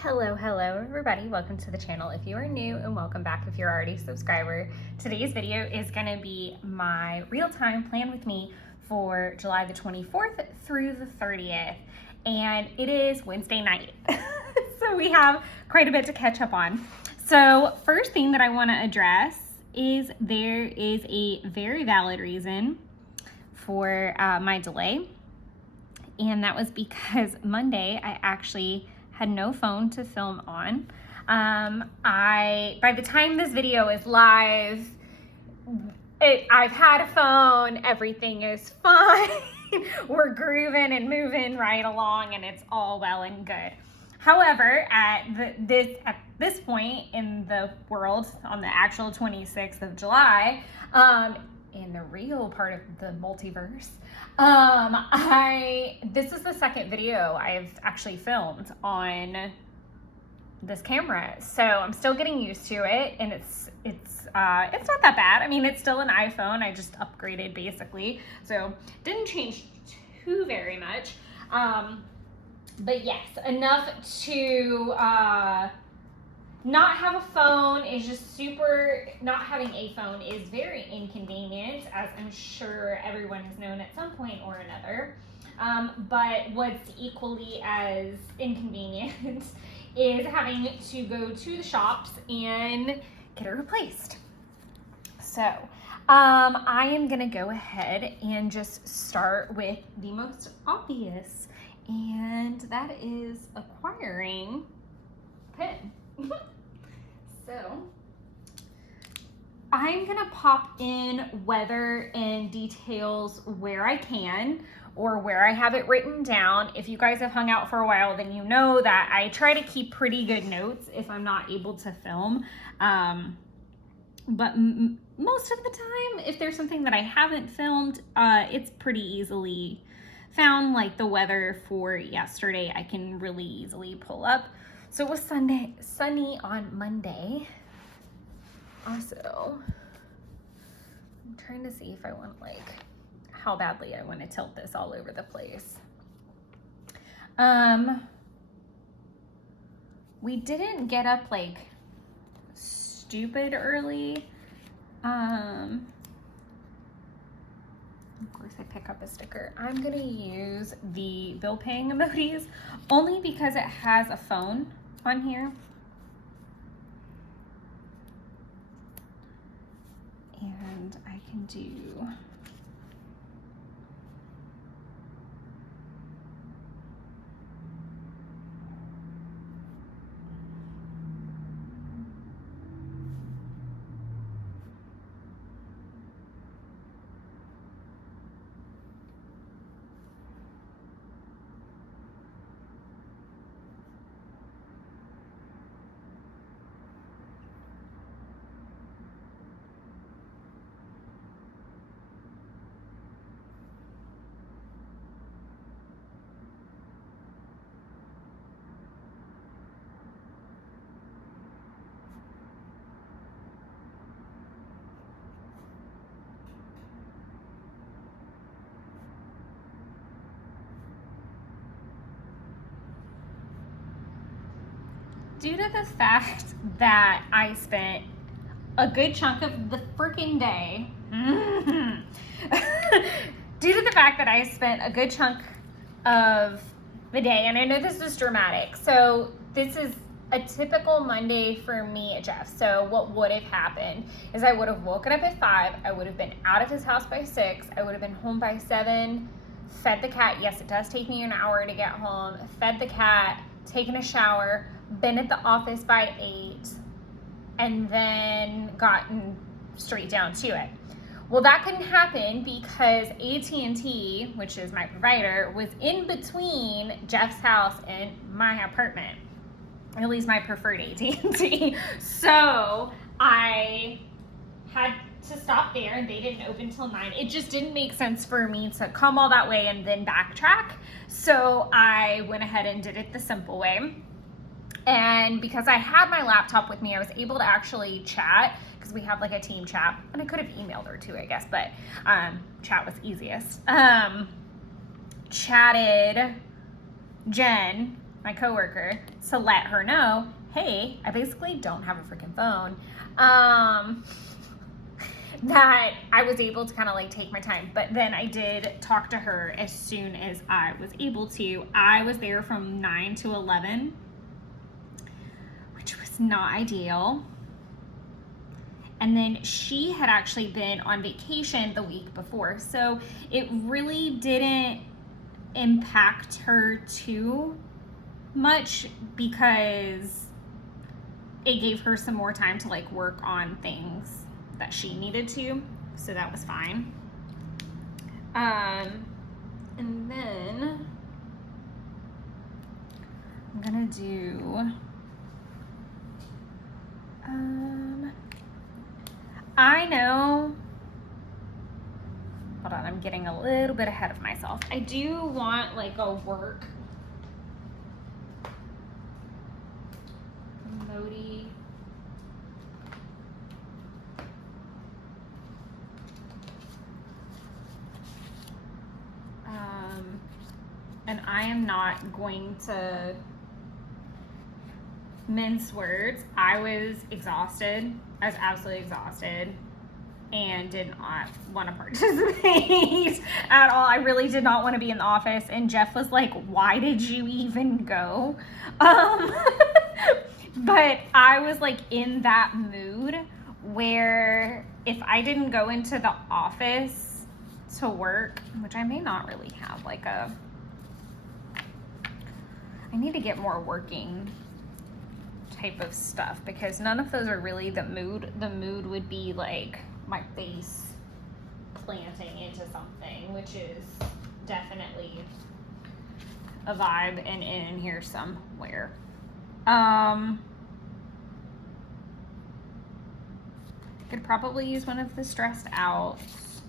Hello everybody, welcome to the channel if you are new, and welcome back if you're already a subscriber. Today's video is going to be my real-time plan with me for July the 24th through the 30th, and it is Wednesday night. So we have quite a bit to catch up on. So first thing that I want to address is there is a very valid reason for my delay, and that was because Monday I actually had no phone to film on. By the time this video is live, I've had a phone, everything is fine. We're grooving and moving right along, and it's all well and good. However, at this point in the world, on the actual 26th of July, in the real part of the multiverse, this is the second video I've actually filmed on this camera, so I'm still getting used to it, and it's not that bad. I mean, it's still an iPhone. I just upgraded basically, so didn't change too very much. But yes, enough to not have a phone is just not having a phone is very inconvenient, as I'm sure everyone has known at some point or another. But what's equally as inconvenient is having to go to the shops and get it replaced. So I am gonna go ahead and just start with the most obvious, and that is acquiring a pen. So I'm gonna pop in weather and details where I can, or where I have it written down. If you guys have hung out for a while, then you know that I try to keep pretty good notes if I'm not able to film. But most of the time, if there's something that I haven't filmed, it's pretty easily found. Like the weather for yesterday, I can really easily pull up. So it was sunny on Monday. Also, I'm trying to see if I want, like, how badly I want to tilt this all over the place. We didn't get up like stupid early. Of course I pick up a sticker. I'm gonna use the bill paying emojis only because it has a phone on here. And I can do due to the fact that I spent a good chunk of the freaking day, due to the fact that I spent a good chunk of the day, and I know this is dramatic, so this is a typical Monday for me at Jeff. So what would have happened is I would have woken up at 5, I would have been out of his house by 6, I would have been home by 7, fed the cat. Yes, it does take me an hour to get home. Fed the cat, taken a shower, been at the office by 8, and then gotten straight down to it. Well, that couldn't happen because AT&T, which is my provider, was in between Jeff's house and my apartment, at least my preferred AT&T. So I had to stop there, and they didn't open till 9. It just didn't make sense for me to come all that way and then backtrack. So I went ahead and did it the simple way. And because I had my laptop with me, I was able to actually chat, because we have like a team chat, and I could have emailed her too, I guess, but chat was easiest. Chatted Jen my coworker, to let her know, hey, I basically don't have a freaking phone. That I was able to kind of like take my time. But then I did talk to her as soon as I was able to. I was there from 9 to 11, which was not ideal. And then she had actually been on vacation the week before. So it really didn't impact her too much because it gave her some more time to like work on things that she needed to. So that was fine. And then I'm gonna do, I know, hold on, I'm getting a little bit ahead of myself. I do want like a work emoji. And I am not going to mince words. I was exhausted. I was absolutely exhausted and did not want to participate at all. I really did not want to be in the office. And Jeff was like, why did you even go? But I was like in that mood where if I didn't go into the office to work, which I may not really have like a, I need to get more working type of stuff because none of those are really the mood. The mood would be like my face planting into something, which is definitely a vibe and in here somewhere. Could probably use one of the stressed outs,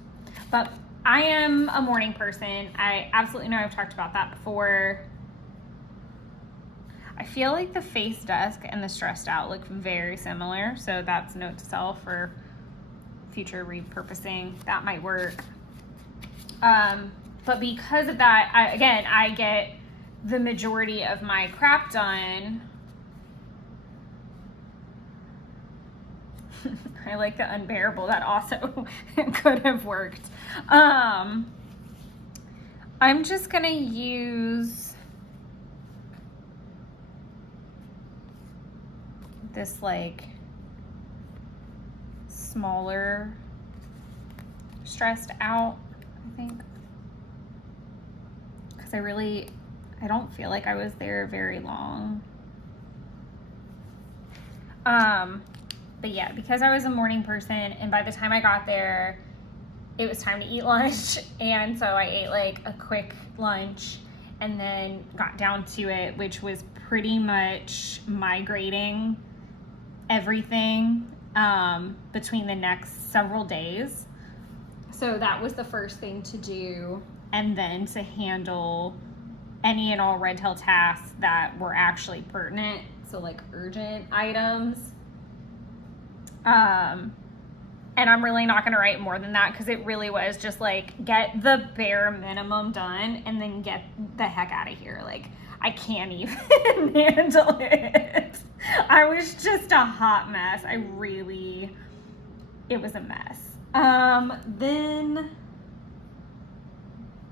but I am a morning person. I absolutely know I've talked about that before. I feel like the face dusk and the stressed out look very similar, so that's note to self for future repurposing. That might work. But because of that, I get the majority of my crap done. I like the unbearable. That also could have worked. I'm just gonna use this like smaller stressed out, I think, because I don't feel like I was there very long. But yeah, because I was a morning person and by the time I got there it was time to eat lunch, and so I ate like a quick lunch and then got down to it, which was pretty much migrating everything between the next several days. So that was the first thing to do, and then to handle any and all red tail tasks that were actually pertinent, so like urgent items. And I'm really not going to write more than that because it really was just like get the bare minimum done and then get the heck out of here. Like I can't even handle it. I was just a hot mess. It was a mess. Then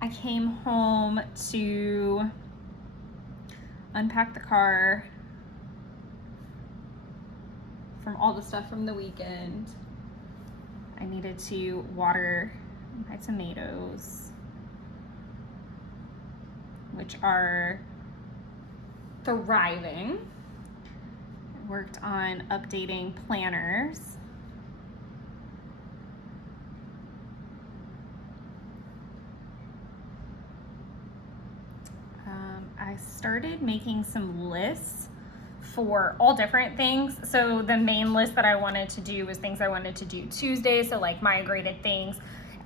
I came home to unpack the car from all the stuff from the weekend. I needed to water my tomatoes, which are thriving. I worked on updating planners. I started making some lists for all different things. So the main list that I wanted to do was things I wanted to do Tuesday, so like migrated things.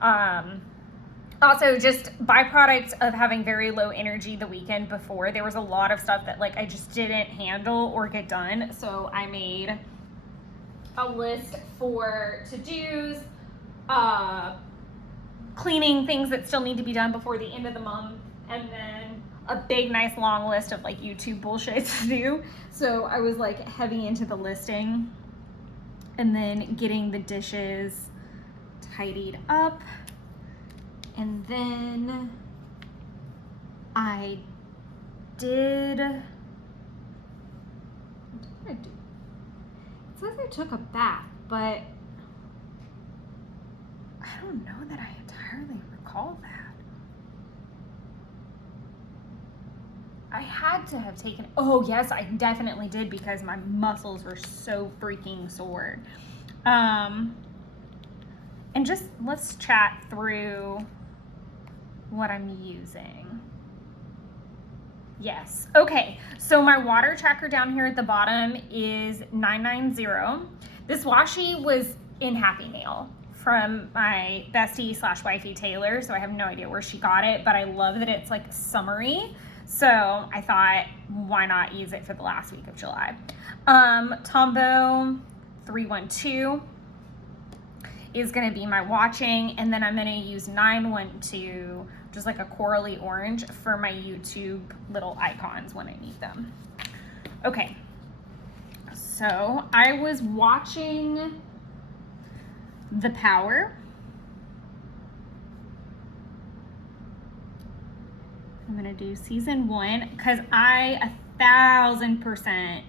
Also just byproduct of having very low energy the weekend before. There was a lot of stuff that like I just didn't handle or get done. So I made a list for to-dos, cleaning things that still need to be done before the end of the month, and then a big, nice, long list of like YouTube bullshit to do. So I was like heavy into the listing and then getting the dishes tidied up. And then I did, what did I do? It says I took a bath, but I don't know that I entirely recall that. I had to have taken, oh yes, I definitely did because my muscles were so freaking sore. And just let's chat through what I'm using. Yes, okay, so my water tracker down here at the bottom is 990. This washi was in Happy Mail from my bestie / wifey Taylor, so I have no idea where she got it, but I love that it's like summery. So I thought, why not use it for the last week of July? Tombow 312 is gonna be my watching, and then I'm gonna use 912, just like a corally orange, for my YouTube little icons when I need them. Okay, so I was watching The Power. I'm gonna do season 1 because I 1000%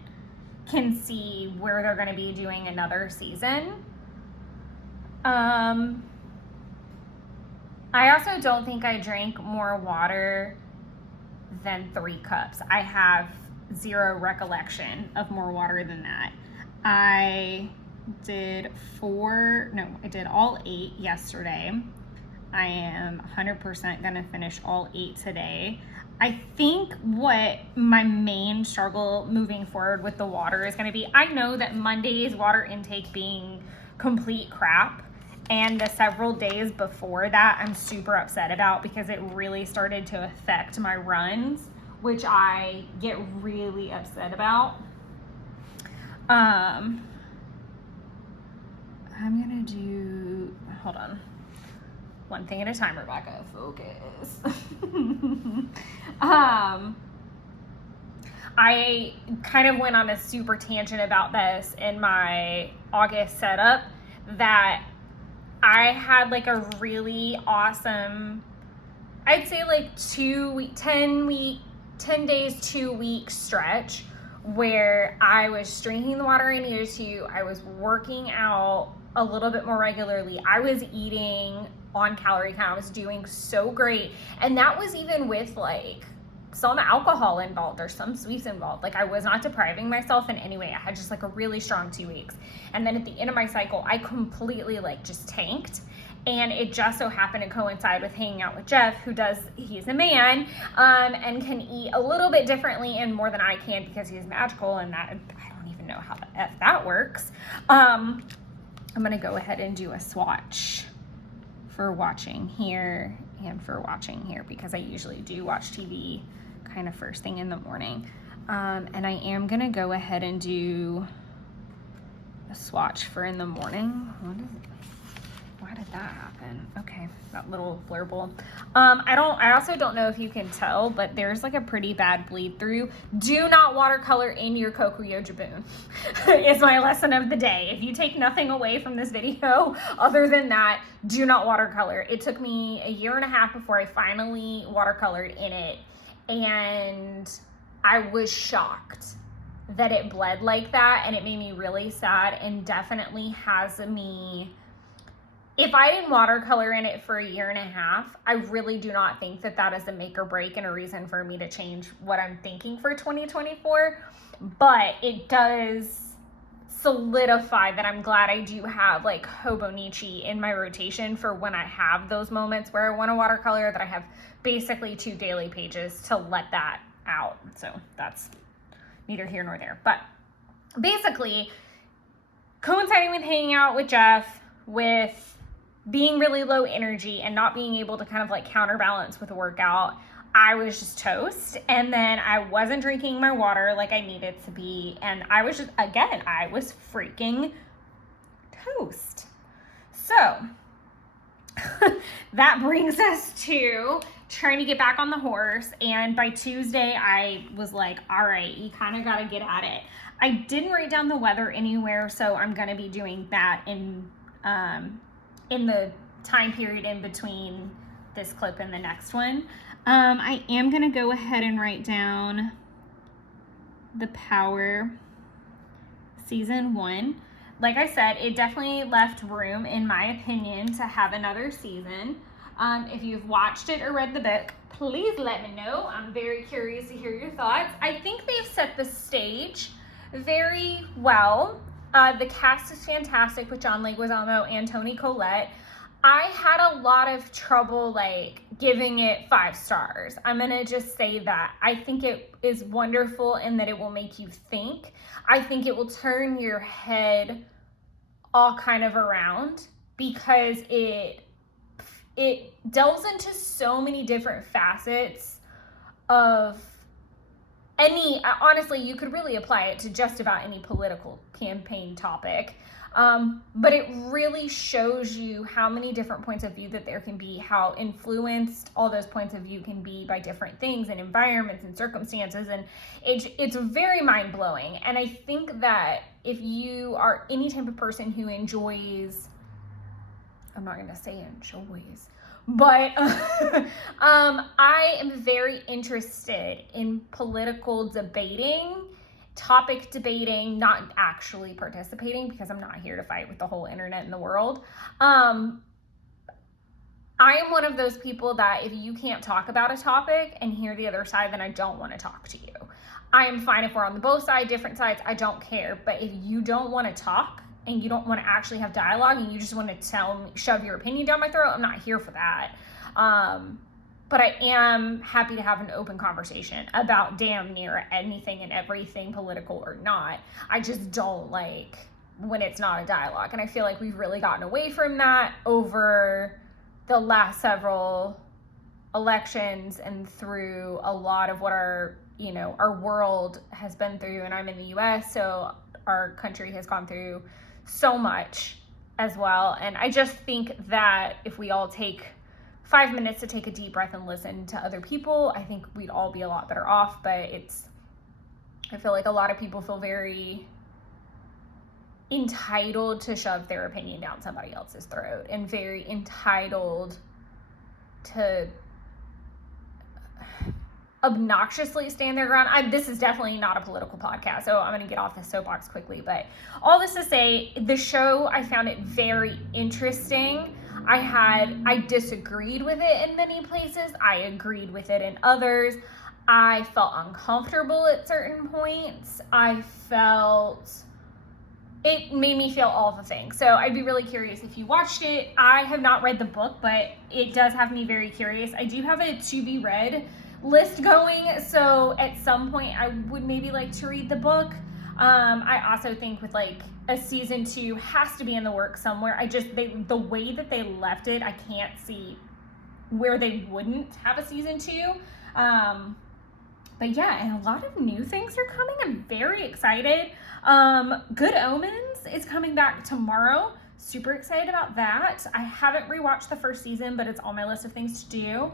can see where they're gonna be doing another season. I also don't think I drank more water than 3 cups. I have zero recollection of more water than that. I did all 8 yesterday. I am 100% gonna finish all 8 today. I think what my main struggle moving forward with the water is gonna be, I know that Monday's water intake being complete crap, and the several days before that I'm super upset about because it really started to affect my runs, which I get really upset about. I'm gonna do, hold on. One thing at a time, Rebecca, focus. I kind of went on a super tangent about this in my August setup, that I had like a really awesome, I'd say like 10 days, 2 week stretch where I was drinking the water I needed to. I was working out a little bit more regularly. I was eating on calorie count. I was doing so great. And that was even with like some alcohol involved or some sweets involved. Like I was not depriving myself in any way. I had just like a really strong 2 weeks. And then at the end of my cycle, I completely like just tanked. And it just so happened to coincide with hanging out with Jeff, he's a man, and can eat a little bit differently and more than I can because he's magical, and that, I don't even know how the F that works. I'm gonna go ahead and do a swatch for watching here and for watching here because I usually do watch TV kind of first thing in the morning. And I am gonna go ahead and do a swatch for in the morning. Why did that happen? Okay, that little blurble. I also don't know if you can tell, but there's like a pretty bad bleed through. Do not watercolor in your Kokuyo Jibun is my lesson of the day. If you take nothing away from this video other than that, do not watercolor. It took me 1.5 years before I finally watercolored in it, and I was shocked that it bled like that, and it made me really sad, and definitely has me, if I didn't watercolor in it for 1.5 years, I really do not think that that is a make or break and a reason for me to change what I'm thinking for 2024. But it does solidify that I'm glad I do have like Hobonichi in my rotation for when I have those moments where I want to watercolor, that I have basically 2 daily pages to let that out. So that's neither here nor there. But basically, coinciding with hanging out with Jeff, with being really low energy and not being able to kind of like counterbalance with a workout, I was just toast. And then I wasn't drinking my water like I needed to be. And I was just, again, I was freaking toast. So that brings us to trying to get back on the horse, and by Tuesday I was like, all right, you kind of got to get at it. I didn't write down the weather anywhere, so I'm going to be doing that in the time period in between this clip and the next one. I am going to go ahead and write down the Power season 1. Like I said, it definitely left room, in my opinion, to have another season. If you've watched it or read the book, please let me know. I'm very curious to hear your thoughts. I think they've set the stage very well. The cast is fantastic with John Leguizamo and Toni Collette. I had a lot of trouble giving it 5 stars. I'm gonna just say that. I think it is wonderful in that it will make you think. I think it will turn your head all kind of around, because it delves into so many different facets of honestly, you could really apply it to just about any political campaign topic. But it really shows you how many different points of view that there can be, how influenced all those points of view can be by different things and environments and circumstances. And it's very mind-blowing. And I think that if you are any type of person who enjoys, I'm not going to say enjoys, but I am very interested in political debating, topic debating, not actually participating, because I'm not here to fight with the whole internet in the world. I am one of those people that if you can't talk about a topic and hear the other side, then I don't want to talk to you. I am fine if we're on the both sides, different sides, I don't care. But if you don't want to talk and you don't want to actually have dialogue and you just want to shove your opinion down my throat, I'm not here for that. But I am happy to have an open conversation about damn near anything and everything, political or not. I just don't like when it's not a dialogue. And I feel like we've really gotten away from that over the last several elections and through a lot of what our world has been through. And I'm in the US, so our country has gone through so much as well. And I just think that if we all take 5 minutes to take a deep breath and listen to other people, I think we'd all be a lot better off. But I feel like a lot of people feel very entitled to shove their opinion down somebody else's throat, and very entitled to obnoxiously stand their ground. This is definitely not a political podcast, so I'm going to get off the soapbox quickly. But all this to say, the show, I found it very interesting. I disagreed with it in many places. I agreed with it in others. I felt uncomfortable at certain points. It made me feel all the things. So I'd be really curious if you watched it. I have not read the book, but it does have me very curious. I do have a to be read list going, so at some point I would maybe like to read the book. I also think with a season 2 has to be in the works somewhere. The way that they left it, I can't see where they wouldn't have a season 2. But yeah, and a lot of new things are coming. I'm very excited. Good Omens is coming back tomorrow. Super excited about that. I haven't rewatched the first season, but it's on my list of things to do.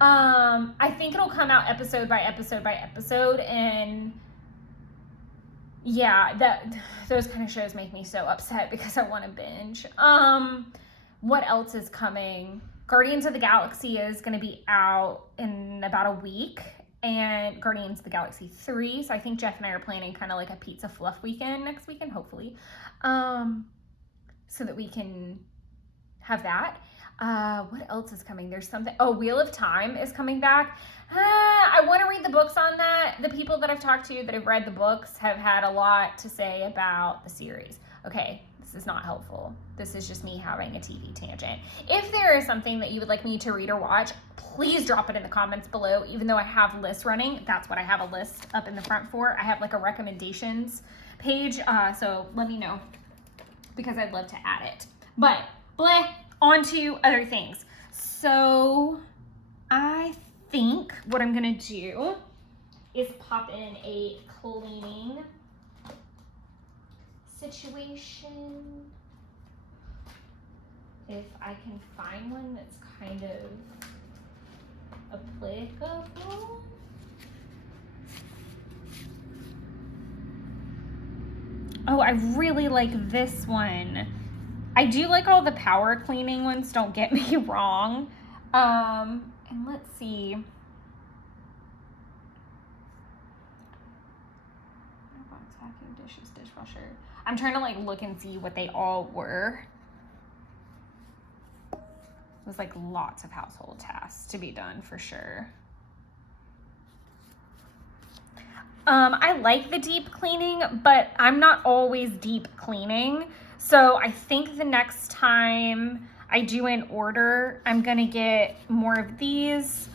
I think it'll come out episode by episode by episode, and yeah, those kind of shows make me so upset because I want to binge. What else is coming? Guardians of the Galaxy is going to be out in about a week, and Guardians of the Galaxy 3. So I think Jeff and I are planning kind of like a pizza fluff weekend next weekend, hopefully, so that we can have that. What else is coming? There's something. Oh, Wheel of Time is coming back. I want to read the books on that. The people that I've talked to that have read the books have had a lot to say about the series. Okay, this is not helpful. This is just me having a TV tangent. If there is something that you would like me to read or watch, please drop it in the comments below. Even though I have lists running, that's what I have a list up in the front for. I have a recommendations page, so let me know because I'd love to add it. But bleh. On to other things. So I think what I'm gonna do is pop in a cleaning situation. If I can find one that's kind of applicable. Oh, I really like this one. I do like all the power cleaning ones, don't get me wrong. And let's see. Box vacuum, dishes, dishwasher. I'm trying to like look and see what they all were. It was like lots of household tasks to be done for sure. I like the deep cleaning, but I'm not always deep cleaning. So I think the next time I do an order, I'm gonna get more of these,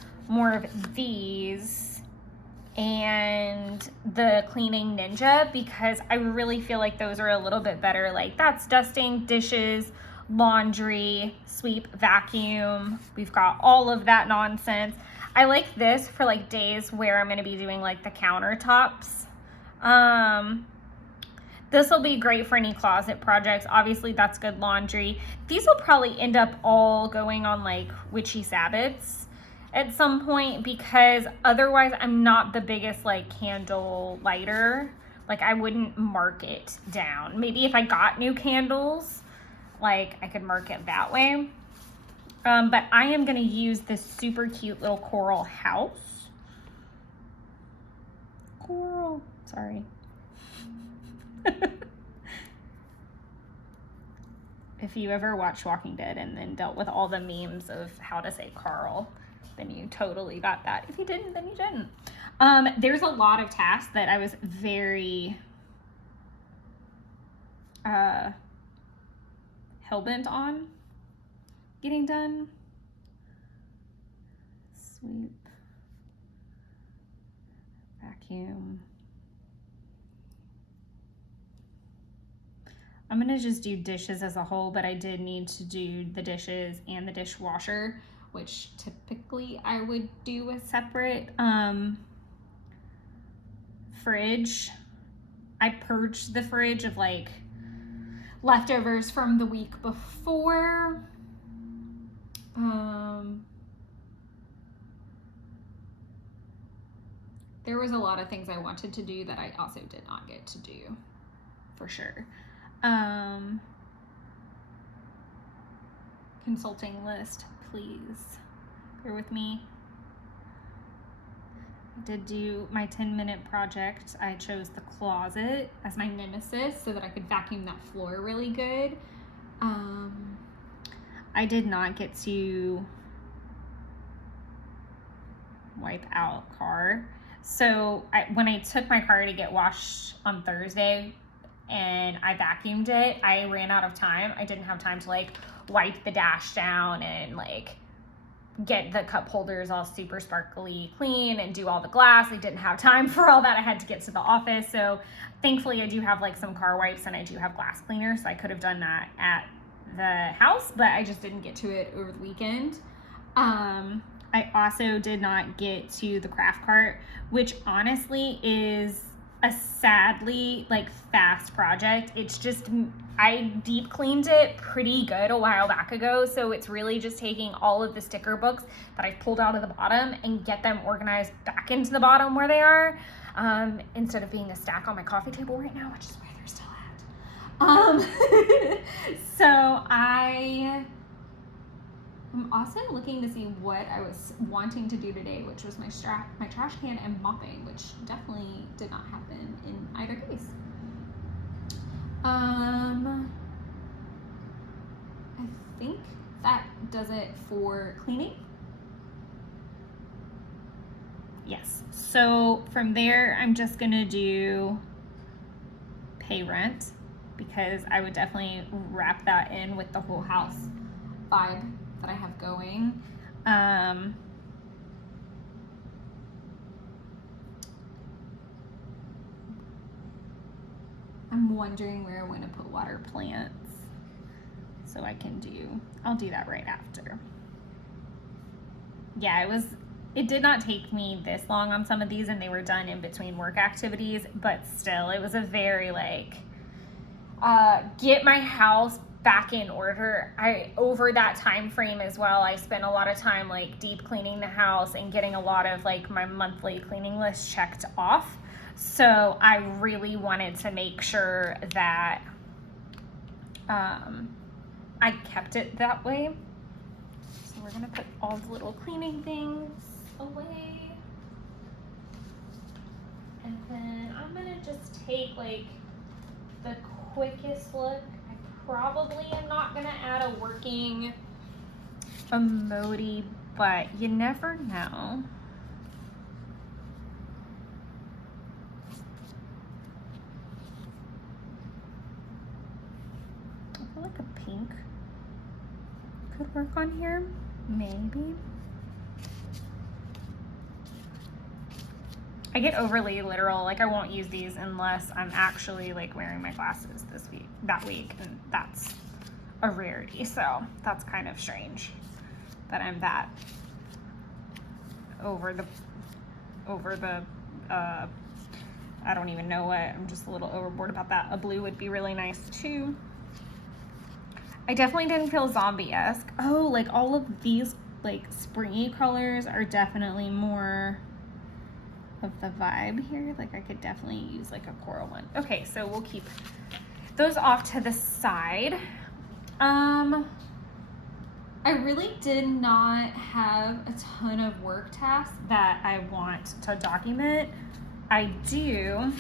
and the Cleaning Ninja, because I really feel like those are a little bit better. Like that's dusting, dishes, laundry, sweep, vacuum. We've got all of that nonsense. I like this for like days where I'm gonna be doing like the countertops. This will be great for any closet projects. Obviously that's good laundry. These will probably end up all going on like witchy Sabbaths at some point, because otherwise I'm not the biggest like candle lighter. Like I wouldn't mark it down. Maybe if I got new candles, like I could mark it that way. But I am gonna use this super cute little coral house. Coral, sorry. If you ever watched Walking Dead and then dealt with all the memes of how to say Carl, then you totally got that. If you didn't, then you didn't. There's a lot of tasks that I was very hell-bent on getting done. Sweep, vacuum. I'm gonna just do dishes as a whole, but I did need to do the dishes and the dishwasher, which typically I would do a separate. Fridge. I purged the fridge of like leftovers from the week before. There was a lot of things I wanted to do that I also did not get to do, for sure. Consulting list, please bear with me. I did do my 10-minute project. I chose the closet as my nemesis so that I could vacuum that floor really good. I did not get to wipe out car. So when I took my car to get washed on Thursday and I vacuumed it, I ran out of time. I didn't have time to like wipe the dash down and like get the cup holders all super sparkly clean and do all the glass. I didn't have time for all that. I had to get to the office. So thankfully I do have like some car wipes and I do have glass cleaner. So I could have done that at the house, but I just didn't get to it over the weekend. I also did not get to the craft cart, which honestly is a sadly like fast project. It's just, I deep cleaned it pretty good a while back ago. So it's really just taking all of the sticker books that I pulled out of the bottom and get them organized back into the bottom where they are, instead of being a stack on my coffee table right now, which is where they're still at. So I'm also looking to see what I was wanting to do today, which was my trash can and mopping, which definitely did not happen in either case. I think that does it for cleaning. Yes, so from there, I'm just gonna do pay rent, because I would definitely wrap that in with the whole house vibe that I have going. I'm wondering where I want to put water plants, so I'll do that right after. Yeah, it did not take me this long on some of these, and they were done in between work activities, but still, it was a very like, get my house back in order. Over that time frame as well, I spent a lot of time like deep cleaning the house and getting a lot of like my monthly cleaning list checked off. So I really wanted to make sure that I kept it that way. So we're gonna put all the little cleaning things away. And then I'm gonna just take like the quickest look. I probably am not gonna add a working emoji, but you never know. I feel like a pink could work on here, maybe. I get overly literal, like I won't use these unless I'm actually like wearing my glasses that week, and that's a rarity, so that's kind of strange that I'm that over the I don't even know what, I'm just a little overboard about that. A blue would be really nice too. I definitely didn't feel zombie-esque. Oh, like all of these like springy colors are definitely more of the vibe here. Like I could definitely use like a coral one. Okay, so we'll keep those off to the side. I really did not have a ton of work tasks that I want to document. I do.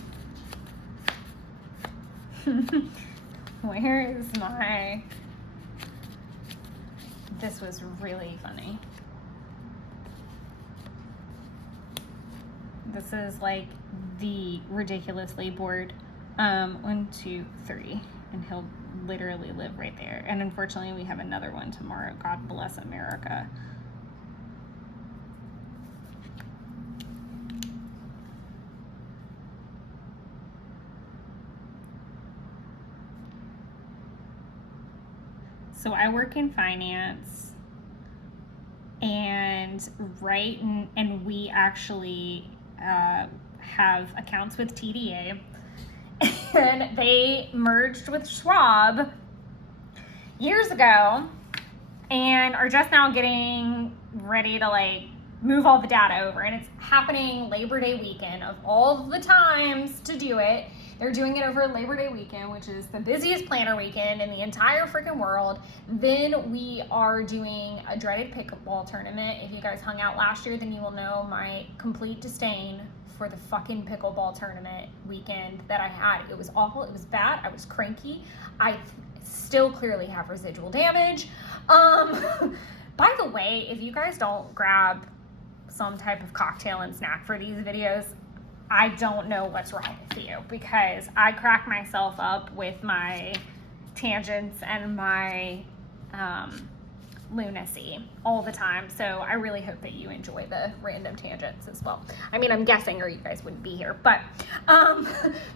Where is my... This was really funny. This is like the ridiculously bored 1, 2, 3, and he'll literally live right there. And unfortunately we have another one tomorrow. God bless America. So I work in finance, and we actually have accounts with TDA, and they merged with Schwab years ago and are just now getting ready to like move all the data over, and it's happening Labor Day weekend of all the times to do it. They're doing it over Labor Day weekend, which is the busiest planner weekend in the entire freaking world. Then we are doing a dreaded pickleball tournament. If you guys hung out last year, then you will know my complete disdain for the fucking pickleball tournament weekend that I had. It was awful. It was bad. I was cranky. I still clearly have residual damage. By the way, if you guys don't grab some type of cocktail and snack for these videos, I don't know what's wrong with you, because I crack myself up with my tangents and my lunacy all the time. So I really hope that you enjoy the random tangents as well. I mean, I'm guessing or you guys wouldn't be here, but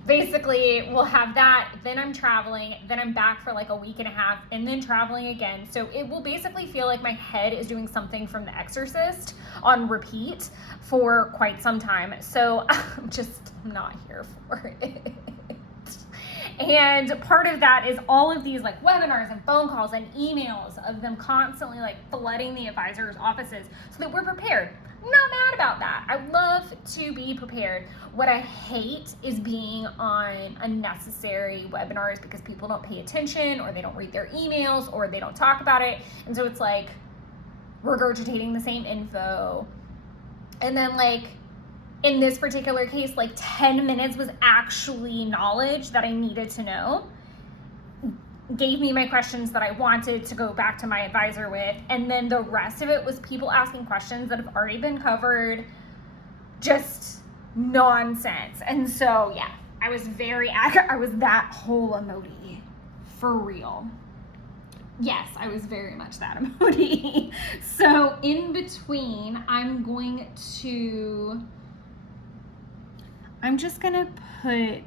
basically we'll have that. Then I'm traveling, then I'm back for like a week and a half, and then traveling again. So it will basically feel like my head is doing something from The Exorcist on repeat for quite some time. So I'm just not here for it. And part of that is all of these like webinars and phone calls and emails of them constantly like flooding the advisors' offices so that we're prepared. I'm not mad about that. I love to be prepared. What I hate is being on unnecessary webinars because people don't pay attention, or they don't read their emails, or they don't talk about it. And so it's like regurgitating the same info. And then like, in this particular case, like 10 minutes was actually knowledge that I needed to know, gave me my questions that I wanted to go back to my advisor with, and then the rest of it was people asking questions that have already been covered, just nonsense. And so yeah, I was very accurate. I was that whole emoji for real. Yes, I was very much that emoji. So in between, I'm just gonna put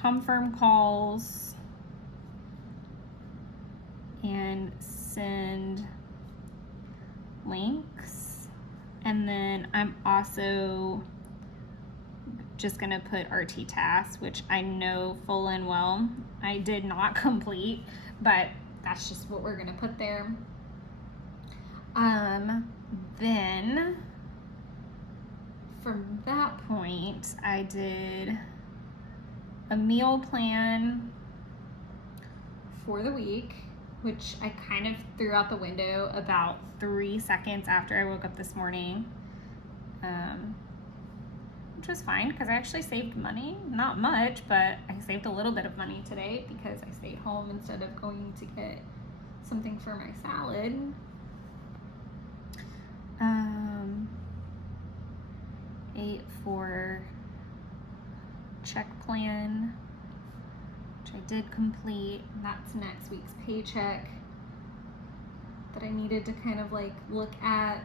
confirm calls and send links. And then I'm also just gonna put RT tasks, which I know full and well I did not complete, but that's just what we're gonna put there. Then from that point, I did a meal plan for the week, which I kind of threw out the window about 3 seconds after I woke up this morning, which was fine because I actually saved money. Not much, but I saved a little bit of money today because I stayed home instead of going to get something for my salad. Ate for check plan, which I did complete. That's next week's paycheck that I needed to kind of like look at.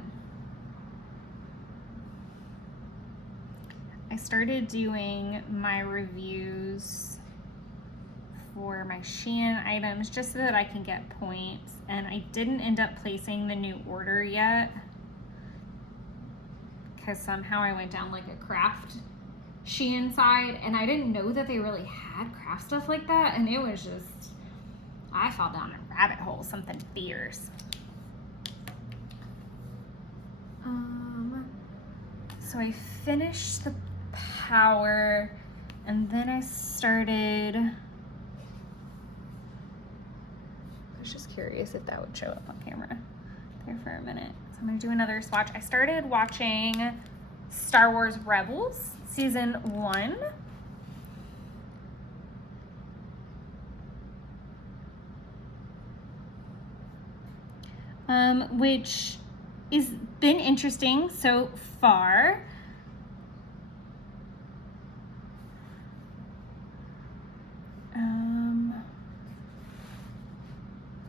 I started doing my reviews for my Shein items just so that I can get points, and I didn't end up placing the new order yet because somehow I went down like a craft Shein side, and I didn't know that they really had craft stuff like that, and it was just, I fell down a rabbit hole, something fierce. So I finished the power, and then I started, I was just curious if that would show up on camera there for a minute. So I'm gonna do another swatch. I started watching Star Wars Rebels season 1. Which has been interesting so far.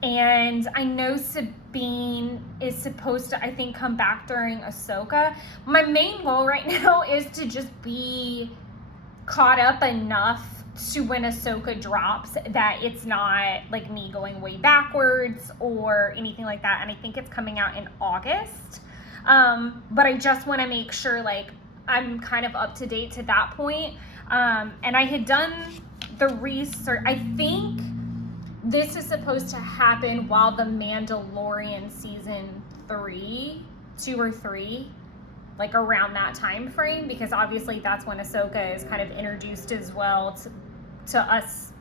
And I know Sabine is supposed to, I think, come back during Ahsoka. My main goal right now is to just be caught up enough to when Ahsoka drops that it's not like me going way backwards or anything like that. And I think it's coming out in August. But I just want to make sure like I'm kind of up to date to that point. And I had done the research. I think this is supposed to happen while the Mandalorian season 2 or 3, like around that time frame, because obviously that's when Ahsoka is kind of introduced as well to us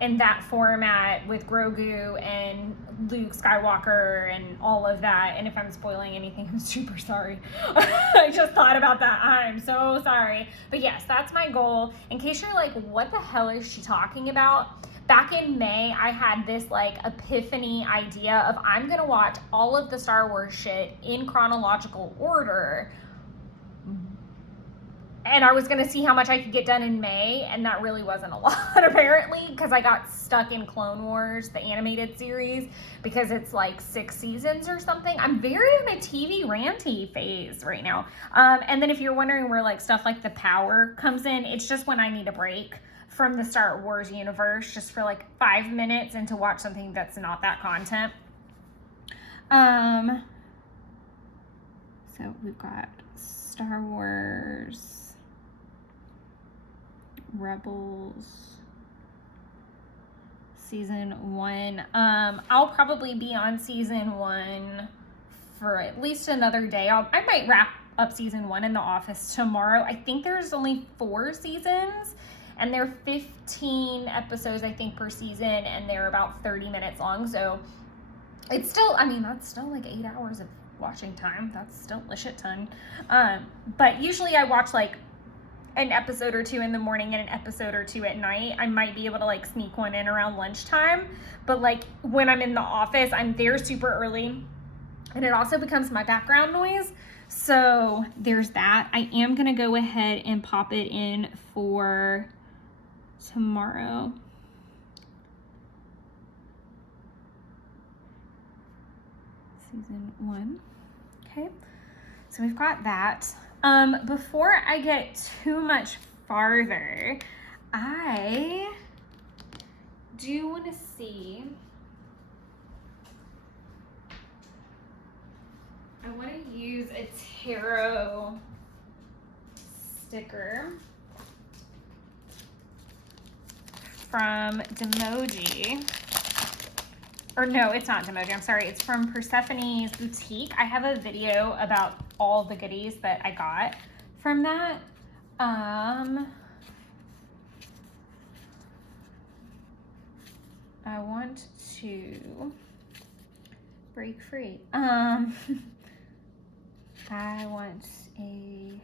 in that format with Grogu and Luke Skywalker and all of that. And if I'm spoiling anything, I'm super sorry. I just thought about that. I'm so sorry. But yes, that's my goal. In case you're like, what the hell is she talking about? Back in May, I had this like epiphany idea of I'm gonna watch all of the Star Wars shit in chronological order. And I was gonna see how much I could get done in May, and that really wasn't a lot apparently, because I got stuck in Clone Wars, the animated series, because it's like 6 seasons or something. I'm very in a TV ranty phase right now. And then if you're wondering where like stuff like The Power comes in, it's just when I need a break from the Star Wars universe, just for like 5 minutes, and to watch something that's not that content. So we've got Star Wars Rebels season 1. I'll probably be on season 1 for at least another day. I might wrap up season 1 in the office tomorrow. I think there's only 4 seasons, and they're 15 episodes, I think, per season, and they're about 30 minutes long. So it's still, I mean, that's still like 8 hours of watching time. That's still a shit ton. But usually I watch like an episode or 2 in the morning and an episode or 2 at night. I might be able to like sneak one in around lunchtime, but like when I'm in the office, I'm there super early, and it also becomes my background noise. So there's that. I am gonna go ahead and pop it in for tomorrow. Season 1. Okay, so we've got that. Before I get too much farther, I do want to see, I want to use a tarot sticker. from Demoji. Or no, it's not Demoji. I'm sorry. It's from Persephone's Boutique. I have a video about all the goodies that I got from that. I want to break free. I want a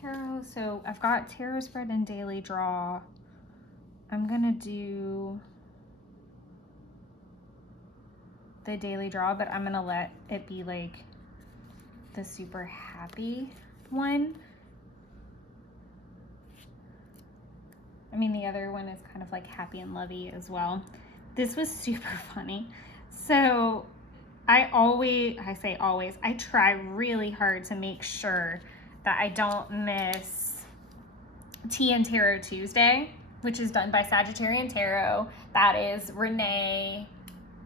tarot. So I've got tarot spread and daily draw. I'm gonna do the daily draw, but I'm gonna let it be like the super happy one. I mean, the other one is kind of like happy and lovey as well. This was super funny. So I try really hard to make sure that I don't miss Tea and Tarot Tuesday, which is done by Sagittarian Tarot. That is Renee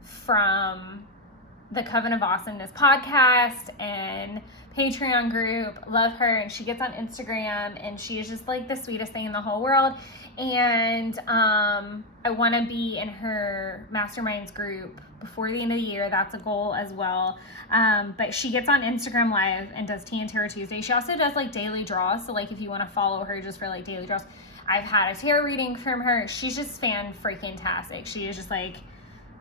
from the Coven of Awesomeness podcast and Patreon group. Love her, and she gets on Instagram and she is just like the sweetest thing in the whole world. And I want to be in her masterminds group before the end of the year. That's a goal as well. But she gets on Instagram Live and does Tea and Tarot Tuesday. She also does like daily draws. So like if you want to follow her just for like daily draws, I've had a tarot reading from her. She's just fan-freaking-tastic. She is just like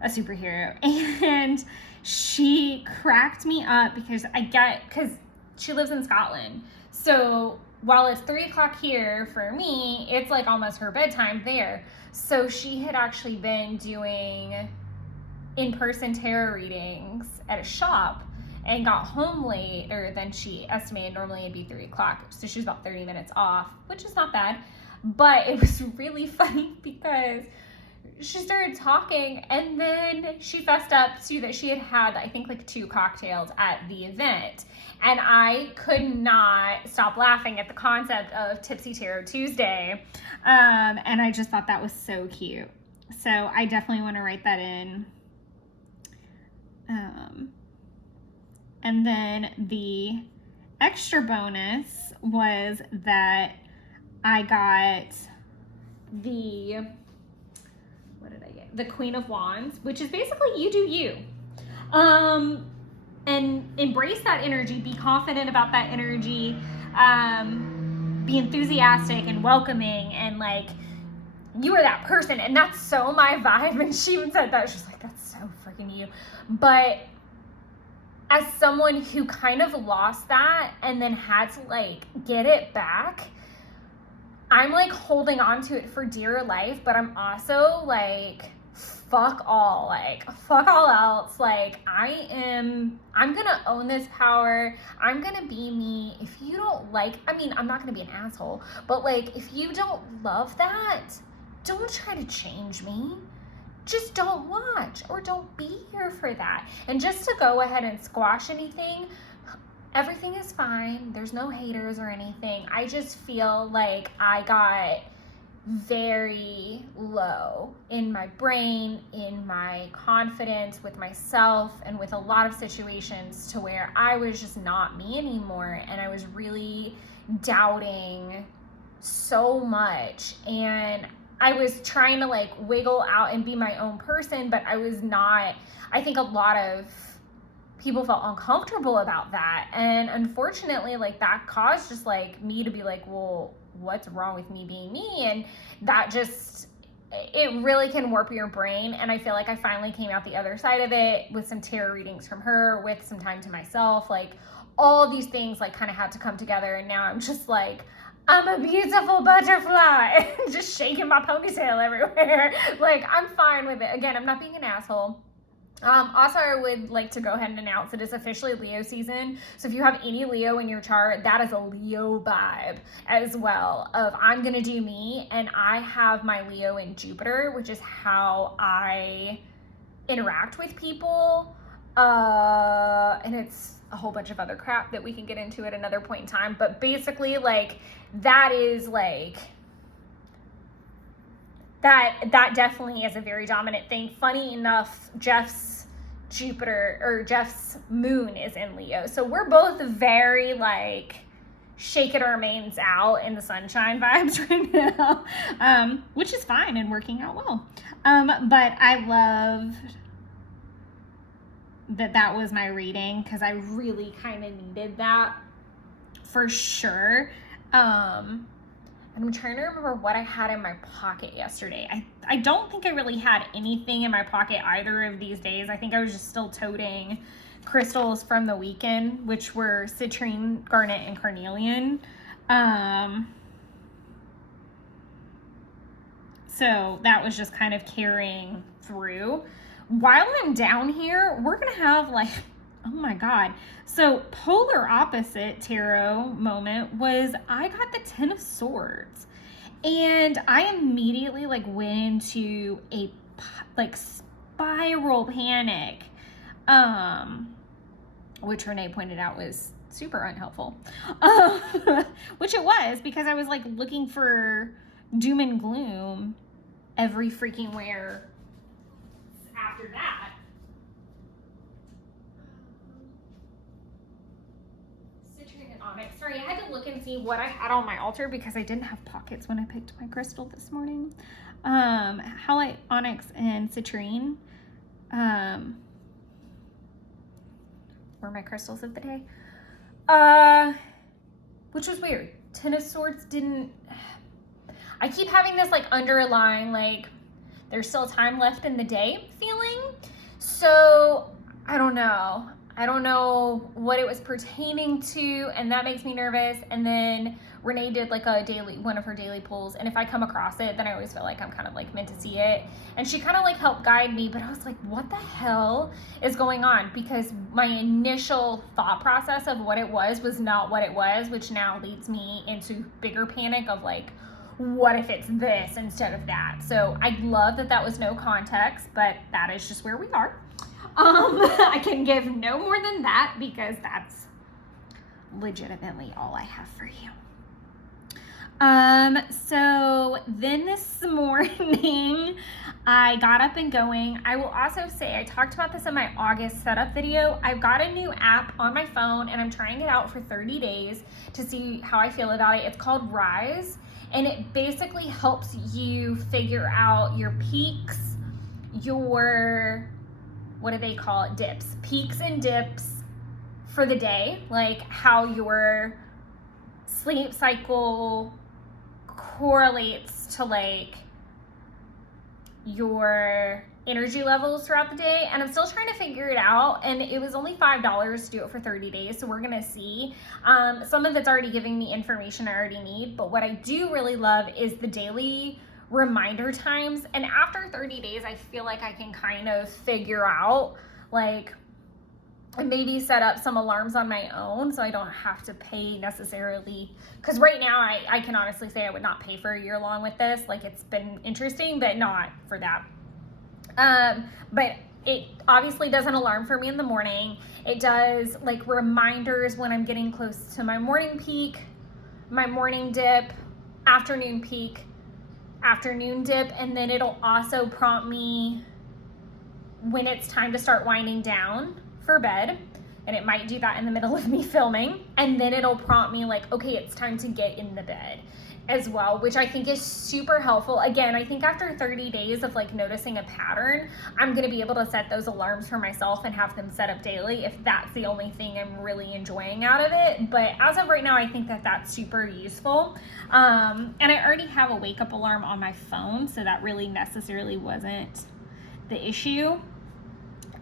a superhero. And she cracked me up because she lives in Scotland. So while it's 3 o'clock here for me, it's like almost her bedtime there. So she had actually been doing in-person tarot readings at a shop and got home later than she estimated. Normally it'd be 3 o'clock. So she was about 30 minutes off, which is not bad. But it was really funny because she started talking and then she fessed up to that she had I think like 2 cocktails at the event. And I could not stop laughing at the concept of Tipsy Tarot Tuesday. And I just thought that was so cute. So I definitely want to write that in. And then the extra bonus was that I got the Queen of Wands, which is basically you do you. And embrace that energy, be confident about that energy, be enthusiastic and welcoming, and like you are that person. And that's so my vibe. And she even said that, she's like, that's so freaking you. But as someone who kind of lost that and then had to like get it back, I'm like holding on to it for dear life, but I'm also like, fuck all else. Like I'm gonna own this power. I'm gonna be me. If you don't I'm not gonna be an asshole, but like, if you don't love that, don't try to change me. Just don't watch or don't be here for that. And just to go ahead and squash anything, everything is fine. There's no haters or anything. I just feel like I got very low in my brain, in my confidence with myself, and with a lot of situations to where I was just not me anymore. And I was really doubting so much. And I was trying to like wiggle out and be my own person, but I was not. I think a lot of people felt uncomfortable about that. And unfortunately, like that caused just like me to be like, well, what's wrong with me being me? And that just, it really can warp your brain. And I feel like I finally came out the other side of it with some tarot readings from her, with some time to myself. Like all these things like kind of had to come together. And now I'm just like, I'm a beautiful butterfly, just shaking my ponytail everywhere. Like, I'm fine with it. Again, I'm not being an asshole. Also, I would like to go ahead and announce it is officially Leo season. So if you have any Leo in your chart, that is a Leo vibe as well of I'm going to do me. And I have my Leo in Jupiter, which is how I interact with people. And it's a whole bunch of other crap that we can get into at another point in time. But basically, like, that is like, that definitely is a very dominant thing. Funny enough, Jeff's moon is in Leo. So we're both very like shake it or remains out in the sunshine vibes right now, which is fine and working out well. But I loved that was my reading, because I really kind of needed that for sure. And I'm trying to remember what I had in my pocket yesterday. I don't think I really had anything in my pocket either of these days. I think I was just still toting crystals from the weekend, which were citrine, garnet, and carnelian. So that was just kind of carrying through. While I'm down here, we're gonna have like, oh my God. So polar opposite tarot moment was I got the Ten of Swords, and I immediately like went into a like spiral panic, which Renee pointed out was super unhelpful, which it was, because I was like looking for doom and gloom every freaking where after that. Citrine and onyx. Sorry, I had to look and see what I had on my altar because I didn't have pockets when I picked my crystal this morning. Howlite, onyx, and citrine were my crystals of the day. Which was weird. Ten of Swords didn't. I keep having this like underlying, like, there's still time left in the day feeling. So I don't know. I don't know what it was pertaining to, and that makes me nervous. And then Renee did like one of her daily pulls, and if I come across it, then I always feel like I'm kind of like meant to see it. And she kind of like helped guide me, but I was like, what the hell is going on? Because my initial thought process of what it was not what it was, which now leads me into bigger panic of like, what if it's this instead of that? So I love that was no context, but that is just where we are. I can give no more than that because that's legitimately all I have for you. So then this morning I got up and going. I will also say, I talked about this in my August setup video. I've got a new app on my phone and I'm trying it out for 30 days to see how I feel about it. It's called Rise, and it basically helps you figure out your peaks, your, what do they call it? Dips, peaks and dips for the day, like how your sleep cycle correlates to like your energy levels throughout the day. And I'm still trying to figure it out, and it was only $5 to do it for 30 days, so we're gonna see. Some of it's already giving me information I already need, but what I do really love is the daily reminder times. And after 30 days, I feel like I can kind of figure out, like, and maybe set up some alarms on my own so I don't have to pay necessarily, because right now I can honestly say I would not pay for a year long with this. Like, it's been interesting, but not for that. But it obviously does an alarm for me in the morning. It does like reminders when I'm getting close to my morning peak, my morning dip, afternoon peak, afternoon dip, and then it'll also prompt me when it's time to start winding down for bed, and it might do that in the middle of me filming, and then it'll prompt me like, okay, it's time to get in the bed as well, which I think is super helpful. Again, I think after 30 days of like noticing a pattern, I'm gonna be able to set those alarms for myself and have them set up daily if that's the only thing I'm really enjoying out of it. But as of right now, I think that's super useful. And I already have a wake up alarm on my phone, so that really necessarily wasn't the issue.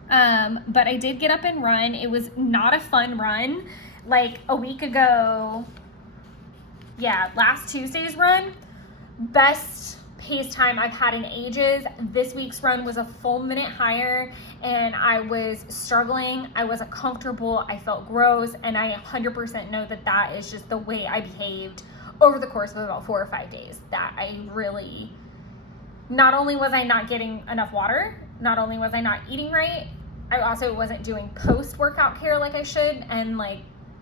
But I did get up and run. It was not a fun run. Like a week ago, last Tuesday's run, best pace time I've had in ages. This week's run was a full minute higher, and I was struggling. I wasn't comfortable. I felt gross, and I 100% know that is just the way I behaved over the course of about 4 or 5 days. That I really, not only was I not getting enough water, not only was I not eating right, I also wasn't doing post-workout care like I should. And like,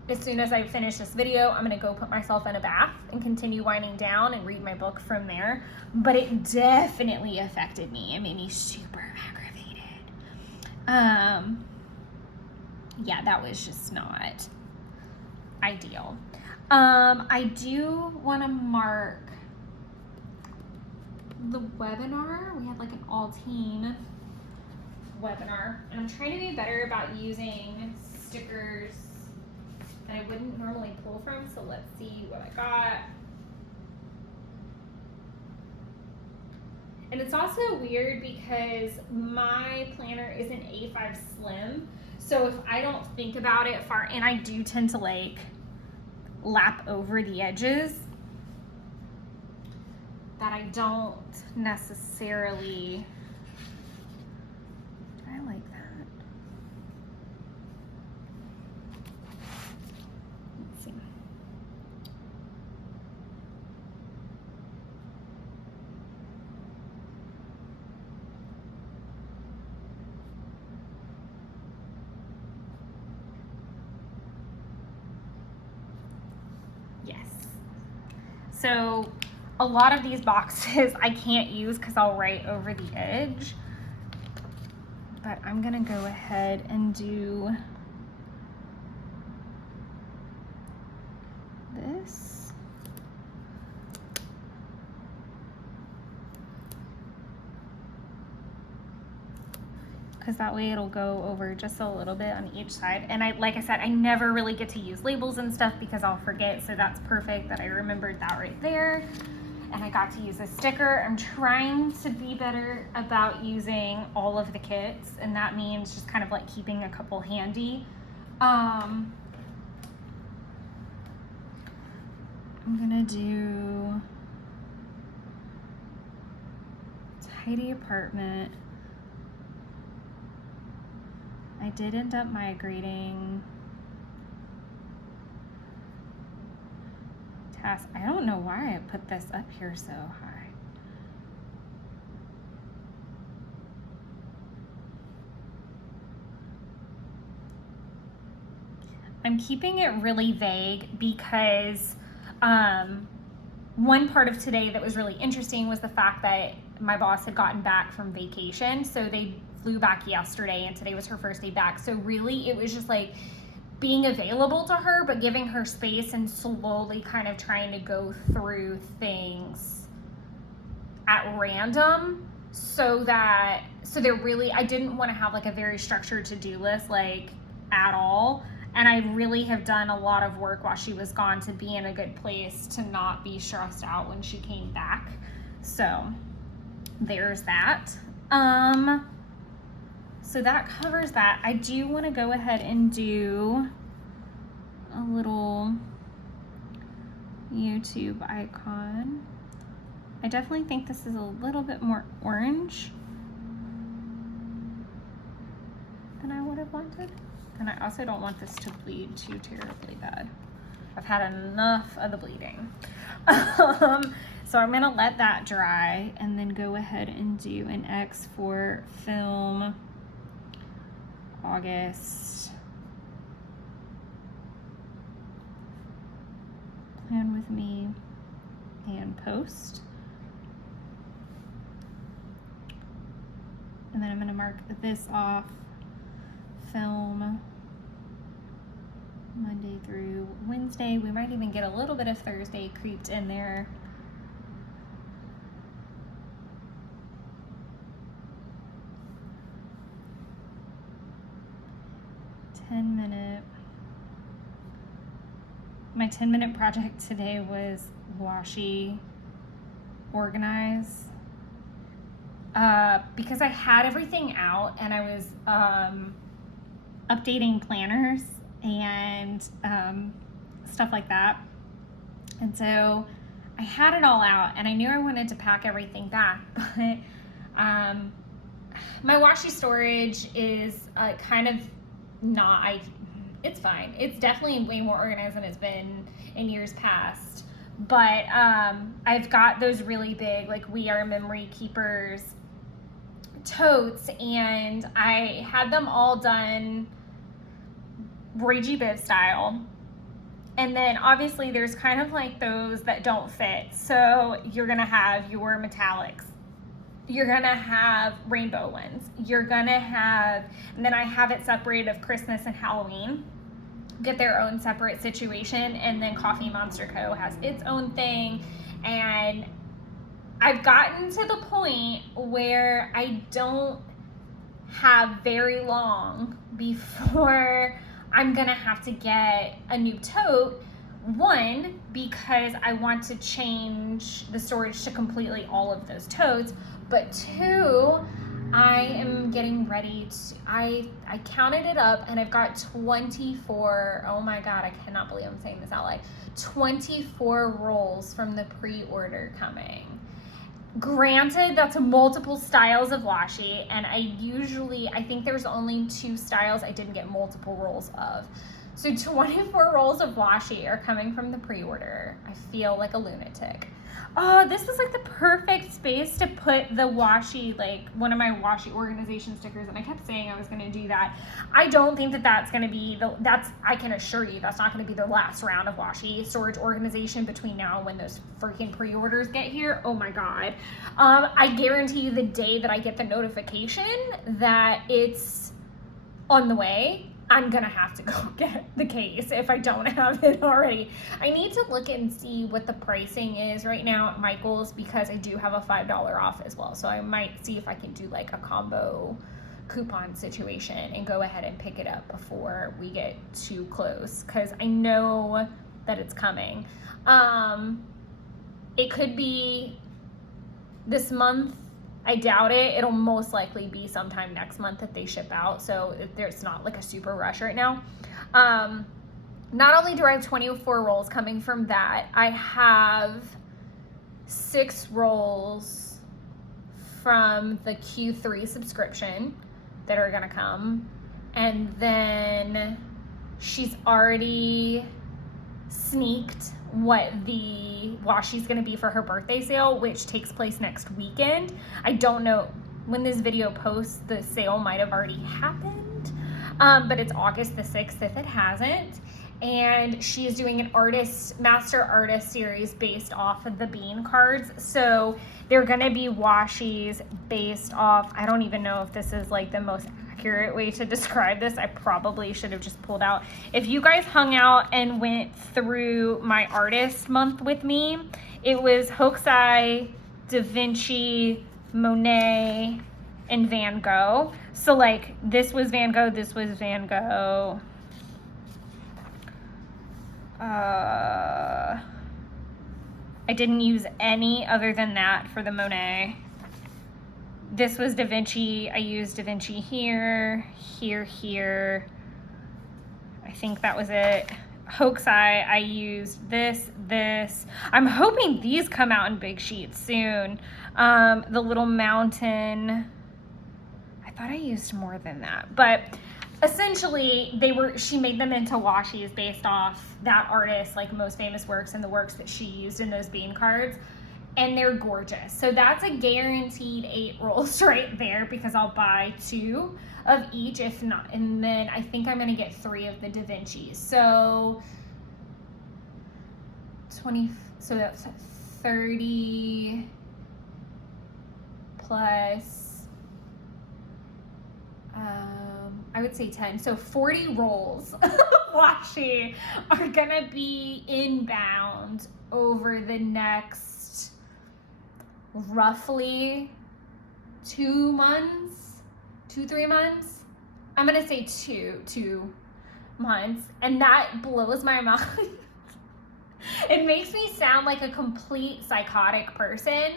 as soon as I finish this video, I'm gonna go put myself in a bath and continue winding down and read my book from there. But it definitely affected me. It made me super aggravated. That was just not ideal. I do want to mark the webinar. We had like an all-teen webinar, and I'm trying to be better about using stickers that I wouldn't normally pull from. So let's see what I got. And it's also weird because my planner is an A5 Slim. So if I don't think about it far, and I do tend to like lap over the edges, that I don't necessarily, I like that. Let's see. Yes. So a lot of these boxes I can't use because I'll write over the edge, but I'm gonna go ahead and do this. Because that way it'll go over just a little bit on each side. And like I said, I never really get to use labels and stuff because I'll forget, so that's perfect that I remembered that right there. And I got to use a sticker. I'm trying to be better about using all of the kits, and that means just kind of like keeping a couple handy. I'm gonna do tidy apartment. I did end up migrating task. I don't know why I put this up here so high. I'm keeping it really vague because one part of today that was really interesting was the fact that my boss had gotten back from vacation. So they flew back yesterday and today was her first day back. So really it was just like being available to her, but giving her space and slowly kind of trying to go through things at random so there really, I didn't want to have like a very structured to-do list like at all. And I really have done a lot of work while she was gone to be in a good place to not be stressed out when she came back. So there's that. So that covers that. I do want to go ahead and do a little YouTube icon. I definitely think this is a little bit more orange than I would have wanted. And I also don't want this to bleed too terribly bad. I've had enough of the bleeding. So I'm gonna let that dry and then go ahead and do an X for film August. Plan with me and post. And then I'm gonna mark this off, film Monday through Wednesday. We might even get a little bit of Thursday creeped in there. My 10-minute project today was washi organize. Because I had everything out and I was updating planners and stuff like that. And so I had it all out and I knew I wanted to pack everything back, but my washi storage is kind of not, it's fine. It's definitely way more organized than it's been in years past. But I've got those really big, like We Are Memory Keepers totes, and I had them all done Roy G. Biv style. And then obviously there's kind of like those that don't fit. So you're gonna have your metallics. You're gonna have rainbow ones. You're gonna have, and then I have it separated of Christmas and Halloween. get their own separate situation, and then Coffee Monster Co. has its own thing. And I've gotten to the point where I don't have very long before I'm gonna have to get a new tote. One, because I want to change the storage to completely all of those totes, but two, I am getting ready to, I counted it up and I've got 24, oh my God, I cannot believe I'm saying this out loud, 24 rolls from the pre-order coming. Granted, that's multiple styles of washi, and I think there's only 2 styles I didn't get multiple rolls of. So 24 rolls of washi are coming from the pre-order. I feel like a lunatic. Oh, this is like the perfect space to put the washi, like one of my washi organization stickers, and I kept saying I was going to do that. I don't think that that's going to be, I can assure you that's not going to be the last round of washi storage organization between now and when those freaking pre-orders get here. Oh my God. I guarantee you the day that I get the notification that it's on the way, I'm gonna have to go get the case if I don't have it already. I need to look and see what the pricing is right now at Michael's, because I do have a $5 off as well. So I might see if I can do like a combo coupon situation and go ahead and pick it up before we get too close, because I know that it's coming. It could be this month. I doubt it. It'll most likely be sometime next month that they ship out. So there's not like a super rush right now. Not only do I have 24 rolls coming from that, I have 6 rolls from the Q3 subscription that are gonna come. And then she's already sneaked what the washi's gonna be for her birthday sale, which takes place next weekend. I don't know when this video posts, the sale might have already happened, but it's August the 6th if it hasn't. And she is doing an master artist series based off of the bean cards. So they're gonna be washi's based off, I don't even know if this is like the most accurate way to describe this. I probably should have just pulled out. If you guys hung out and went through my artist month with me, it was Hokusai, Da Vinci, Monet, and Van Gogh. So like this was Van Gogh, this was Van Gogh. I didn't use any other than that for the Monet. This was Da Vinci. I used Da Vinci here, here. I think that was it. Hokusai, I used this. I'm hoping these come out in big sheets soon. The little mountain, I thought I used more than that, but essentially she made them into washi's based off that artist's like most famous works and the works that she used in those bean cards. And they're gorgeous. So that's a guaranteed 8 rolls right there, because I'll buy 2 of each if not. And then I think I'm gonna get 3 of the Da Vinci's. So 20, so that's 30 plus, I would say 10. So 40 rolls of washi are gonna be inbound over the next roughly 2 months, 2-3 months. I'm gonna say two months, and that blows my mind. It makes me sound like a complete psychotic person,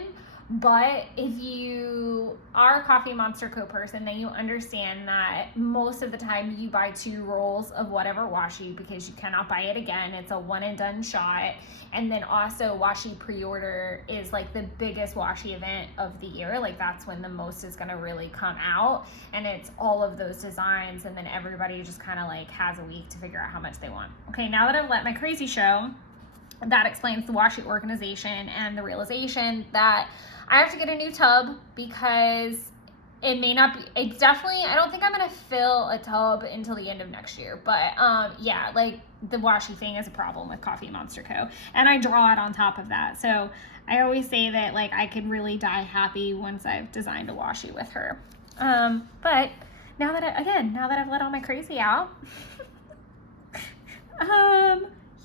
but if you are a Coffee Monster Co. person, then you understand that most of the time you buy 2 rolls of whatever washi because you cannot buy it again. It's a one and done shot. And then also washi pre-order is like the biggest washi event of the year. Like that's when the most is gonna really come out, and it's all of those designs, and then everybody just kind of like has a week to figure out how much they want. Okay, now that I've let my crazy show, that explains the washi organization and the realization that I have to get a new tub, because it may not be, it's definitely, I don't think I'm gonna fill a tub until the end of next year, but yeah, like the washi thing is a problem with Coffee Monster Co. And I draw it on top of that. So I always say that like I can really die happy once I've designed a washi with her. But now that I've let all my crazy out,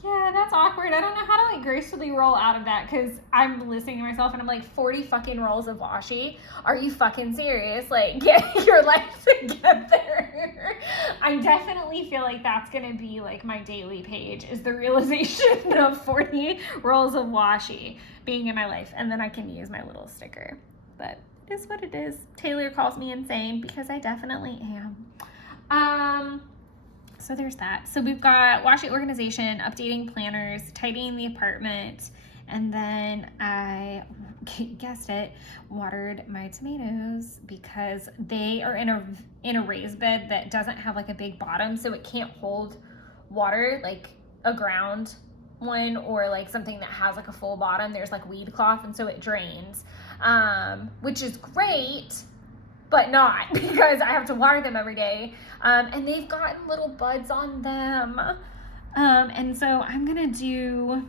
Yeah, that's awkward. I don't know how to like gracefully roll out of that because I'm listening to myself and I'm like 40 fucking rolls of washi. Are you fucking serious? Like, get your life together. I definitely feel like that's gonna be like my daily page is the realization of 40 rolls of washi being in my life, and then I can use my little sticker. But it is what it is. Taylor calls me insane because I definitely am. So there's that. So we've got washi organization, updating planners, tidying the apartment, and then I guessed it, watered my tomatoes because they are in a raised bed that doesn't have like a big bottom, so it can't hold water like a ground one or like something that has like a full bottom. There's like weed cloth, and so it drains, which is great, but not because I have to water them every day. And they've gotten little buds on them. And so I'm gonna do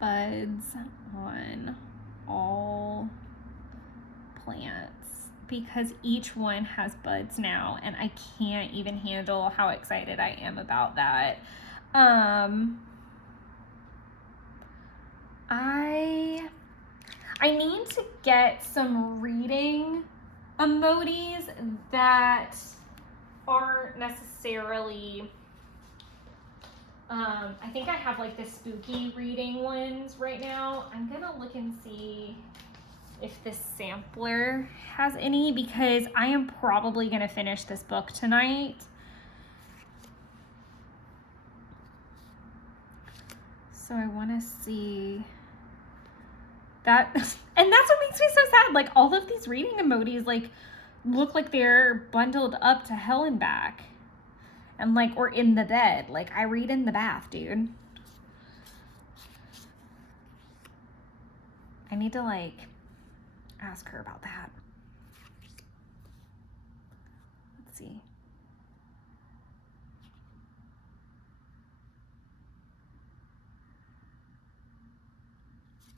buds on all plants because each one has buds now, and I can't even handle how excited I am about that. I need to get some reading emojis that aren't necessarily, I think I have like the spooky reading ones right now. I'm gonna look and see if this sampler has any because I am probably gonna finish this book tonight. So I wanna see that, and that's what makes me so sad. Like all of these reading emojis like look like they're bundled up to hell and back, and like or in the bed. Like I read in the bath, dude. I need to like ask her about that. Let's see.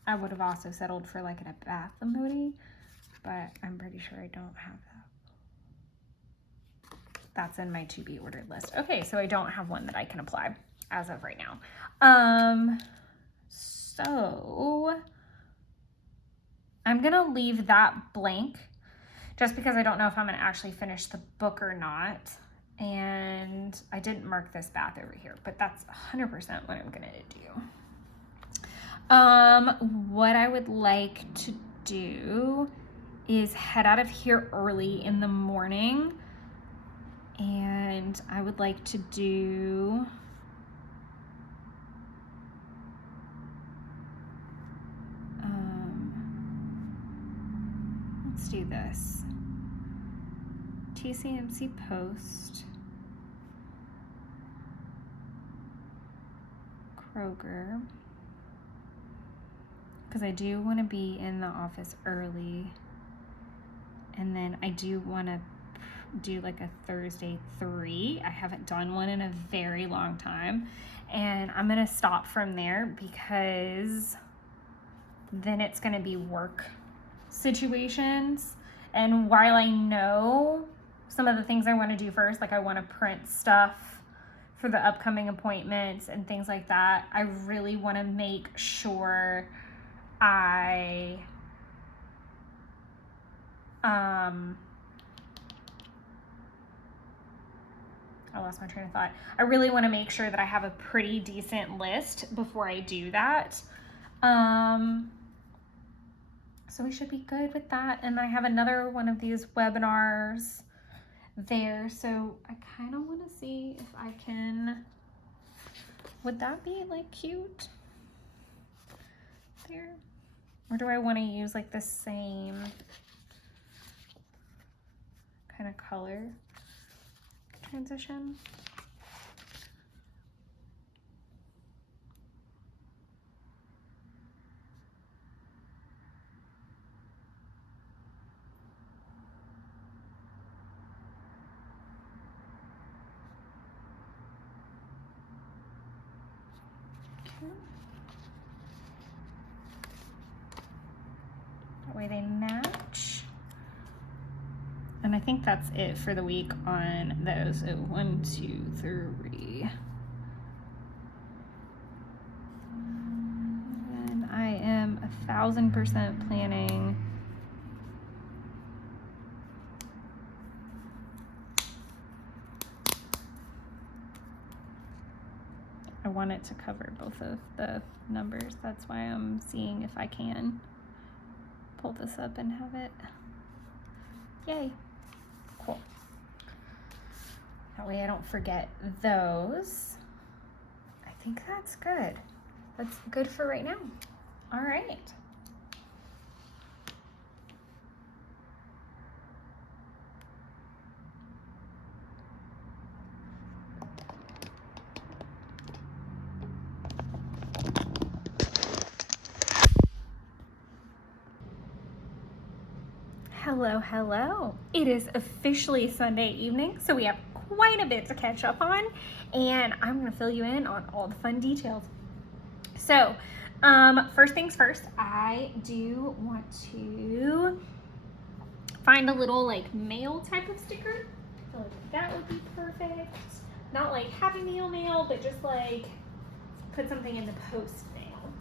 I would have also settled for like a bath emoji, but I'm pretty sure I don't have that. That's in my to be ordered list. Okay, so I don't have one that I can apply as of right now. So I'm gonna leave that blank just because I don't know if I'm gonna actually finish the book or not. And I didn't mark this bath over here, but that's 100% what I'm gonna do. What I would like to do is head out of here early in the morning, and I would like to do let's do this. TCMC Post, Kroger, because I do want to be in the office early, and then I do want to do like a Thursday 3. I haven't done one in a very long time, and I'm gonna stop from there because then it's gonna be work situations. And while I know some of the things I want to do first, like I want to print stuff for the upcoming appointments and things like that, I really want to make sure I lost my train of thought. I really want to make sure that I have a pretty decent list before I do that. So we should be good with that. And I have another one of these webinars there. So I kind of want to see if I can, would that be like cute there? Or do I want to use like the same kind of color transition? That way they match. And I think that's it for the week on those. So 1, 2, 3. And I am 1,000% planning I want it to cover both of the numbers. That's why I'm seeing if I can pull this up and have it. Yay. Cool. That way I don't forget those. I think that's good. That's good for right now. All right. Hello, hello. It is officially Sunday evening, so we have quite a bit to catch up on, and I'm gonna fill you in on all the fun details. So, first things first, I do want to find a little like mail type of sticker. I feel like that would be perfect. Not like Happy Meal mail, but just like put something in the post mail.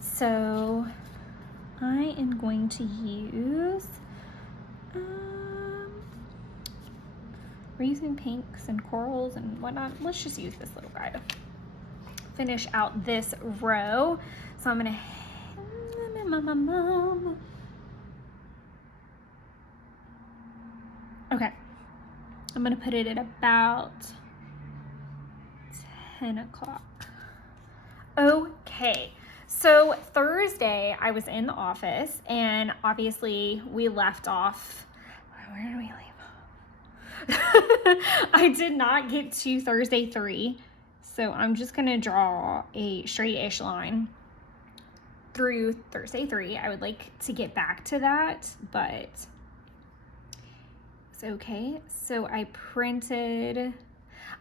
So I am going to use, we're using pinks and corals and whatnot. Let's just use this little guy to finish out this row. So I'm gonna, okay, I'm gonna put it at about 10 o'clock. Okay. So Thursday, I was in the office, and obviously we left off. Where did we leave off? I did not get to Thursday 3, so I'm just gonna draw a straight-ish line through Thursday 3. I would like to get back to that, but it's okay. So I printed.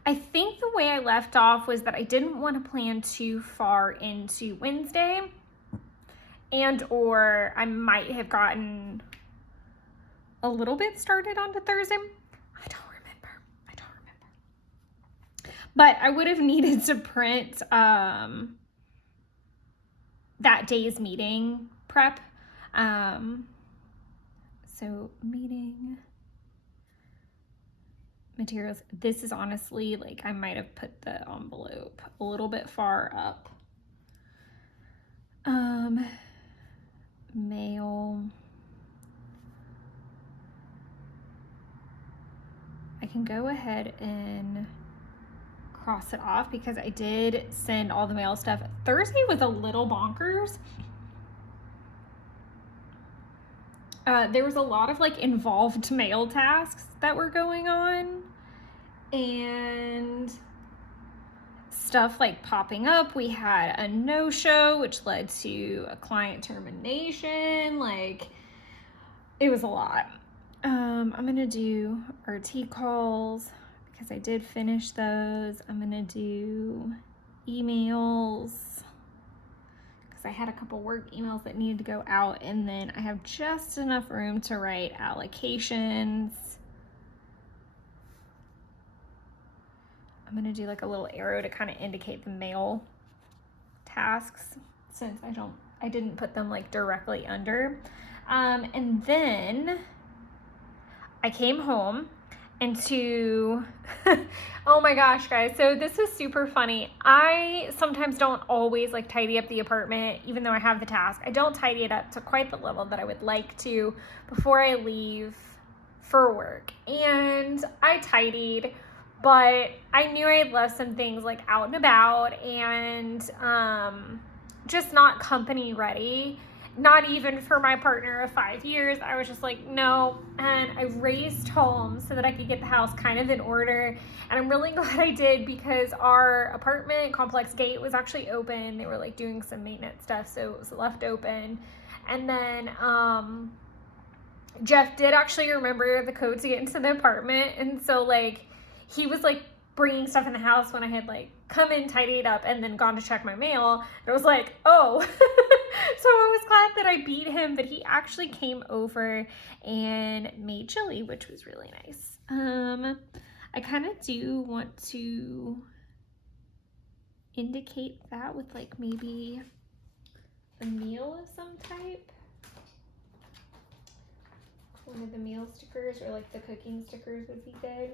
I think the way I left off was that I didn't want to plan too far into Wednesday, and or I might have gotten a little bit started onto Thursday. I don't remember. But I would have needed to print that day's meeting prep. So meeting materials. This is honestly, like, I might have put the envelope a little bit far up. Mail. I can go ahead and cross it off because I did send all the mail stuff. Thursday was a little bonkers. There was a lot of like involved mail tasks that were going on, and stuff like popping up. We had a no-show, which led to a client termination. Like, it was a lot. I'm gonna do RT calls because I did finish those. I'm gonna do emails because I had a couple work emails that needed to go out, and then I have just enough room to write allocations. I'm gonna do like a little arrow to kind of indicate the mail tasks since I didn't put them like directly under. And then I came home and oh my gosh, guys. So this was super funny. I sometimes don't always like tidy up the apartment, even though I have the task. I don't tidy it up to quite the level that I would like to before I leave for work. And I tidied, but I knew I had left some things like out and about and just not company ready. Not even for my partner of 5 years. I was just like, no. And I raced home so that I could get the house kind of in order. And I'm really glad I did because our apartment complex gate was actually open. They were like doing some maintenance stuff, so it was left open. And then Jeff did actually remember the code to get into the apartment. And so like he was like bringing stuff in the house when I had like come in, tidied up, and then gone to check my mail. And I was like, oh. So I was glad that I beat him, but he actually came over and made chili, which was really nice. I kind of do want to indicate that with like maybe a meal of some type. One of the meal stickers or like the cooking stickers would be good.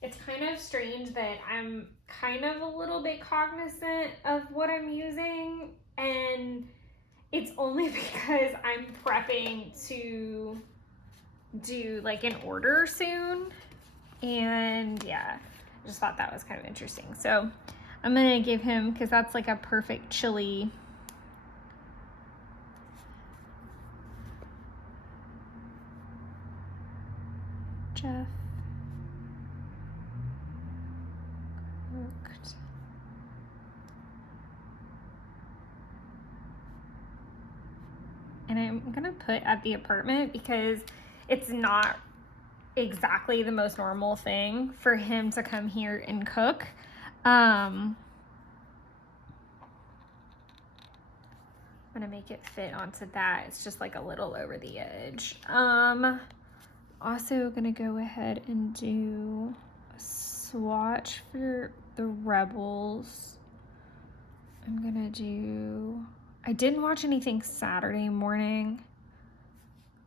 It's kind of strange that I'm kind of a little bit cognizant of what I'm using, and it's only because I'm prepping to do like an order soon. And yeah, I just thought that was kind of interesting. So I'm gonna give him, because that's like a perfect chili. Jeff cooked. And I'm gonna put at the apartment because it's not exactly the most normal thing for him to come here and cook. I'm gonna make it fit onto that. It's just like a little over the edge. Also gonna go ahead and do a swatch for the Rebels. I didn't watch anything Saturday morning,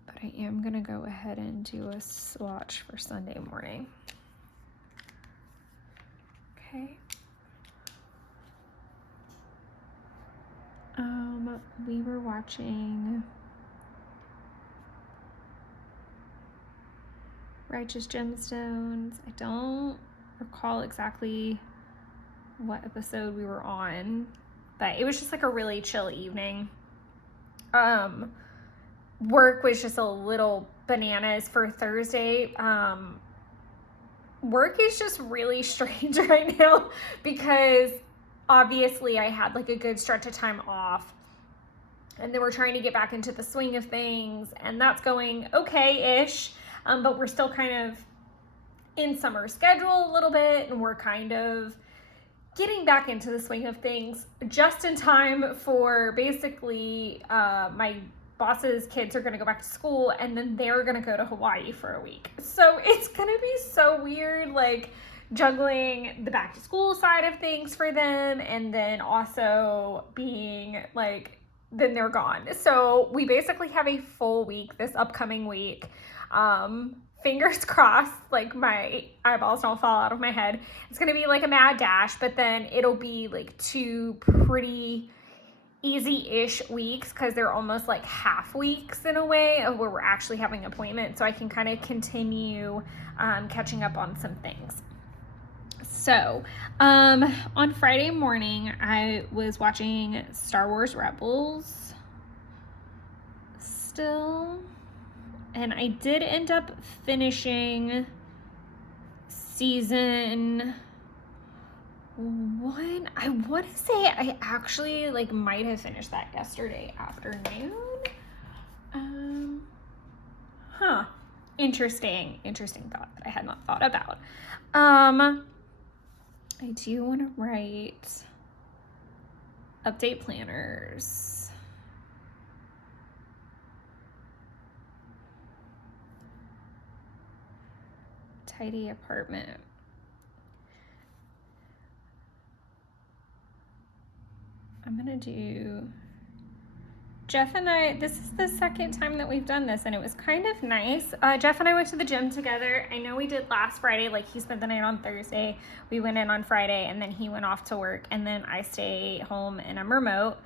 but I am gonna go ahead and do a swatch for Sunday morning. Okay. We were watching Righteous Gemstones. I don't recall exactly what episode we were on, but it was just like a really chill evening. Work was just a little bananas for Thursday. Work is just really strange right now because obviously I had like a good stretch of time off, and then we're trying to get back into the swing of things, and that's going okay-ish, but we're still kind of in summer schedule a little bit, and we're kind of getting back into the swing of things just in time for basically my boss's kids are going to go back to school, and then they're going to go to Hawaii for a week. So it's going to be so weird, like juggling the back to school side of things for them, and then also being like, then they're gone. So we basically have a full week this upcoming week. Fingers crossed, like my eyeballs don't fall out of my head. It's gonna be like a mad dash, but then it'll be like 2 pretty easy-ish weeks because they're almost like half weeks in a way of where we're actually having appointments, so I can kind of continue catching up on some things. So on Friday morning, I was watching Star Wars Rebels still, and I did end up finishing season 1. I want to say I actually like might have finished that yesterday afternoon. Interesting thought that I had not thought about. I do want to write update planners. Tidy apartment. I'm gonna do Jeff and I, this is the second time that we've done this, and it was kind of nice. Jeff and I went to the gym together. I know we did last Friday, like he spent the night on Thursday. We went in on Friday, and then he went off to work, and then I stay home and I'm remote.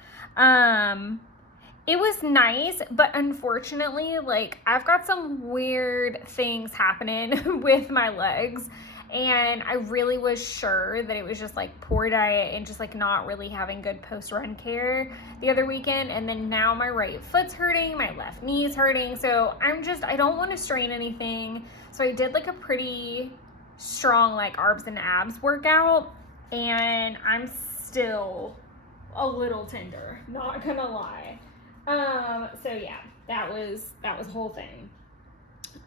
It was nice, but unfortunately, like I've got some weird things happening with my legs. And I really was sure that it was just like poor diet and just like not really having good post-run care the other weekend. And then now my right foot's hurting, my left knee's hurting. So I don't want to strain anything. So I did like a pretty strong like arms and abs workout, and I'm still a little tender, not gonna lie. So yeah, that was the whole thing.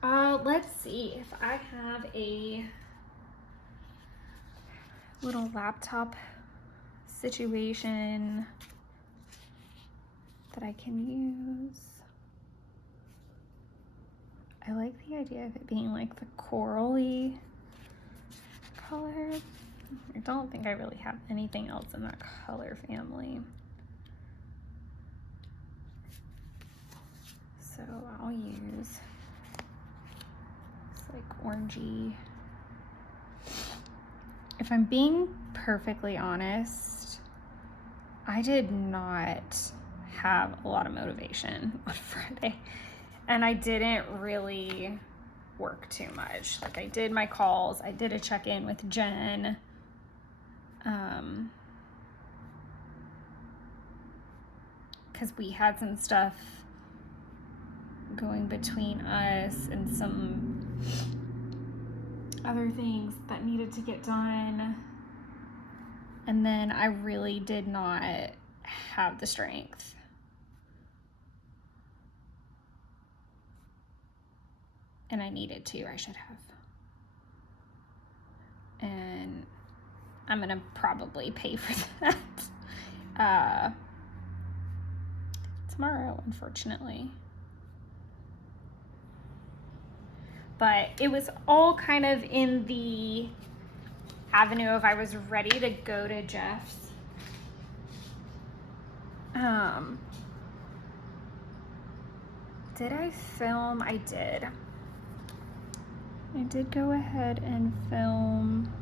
Let's see if I have a little laptop situation that I can use. I like the idea of it being like the corally color. I don't think I really have anything else in that color family. So I'll use this like orangey. If I'm being perfectly honest, I did not have a lot of motivation on Friday, and I didn't really work too much. Like, I did my calls, I did a check-in with Jen, because we had some stuff going between us and some other things that needed to get done. And then I really did not have the strength. And I needed to, I should have. And I'm gonna probably pay for that tomorrow, unfortunately. But it was all kind of in the avenue of I was ready to go to Jeff's. Did I film? I did. I did go ahead and film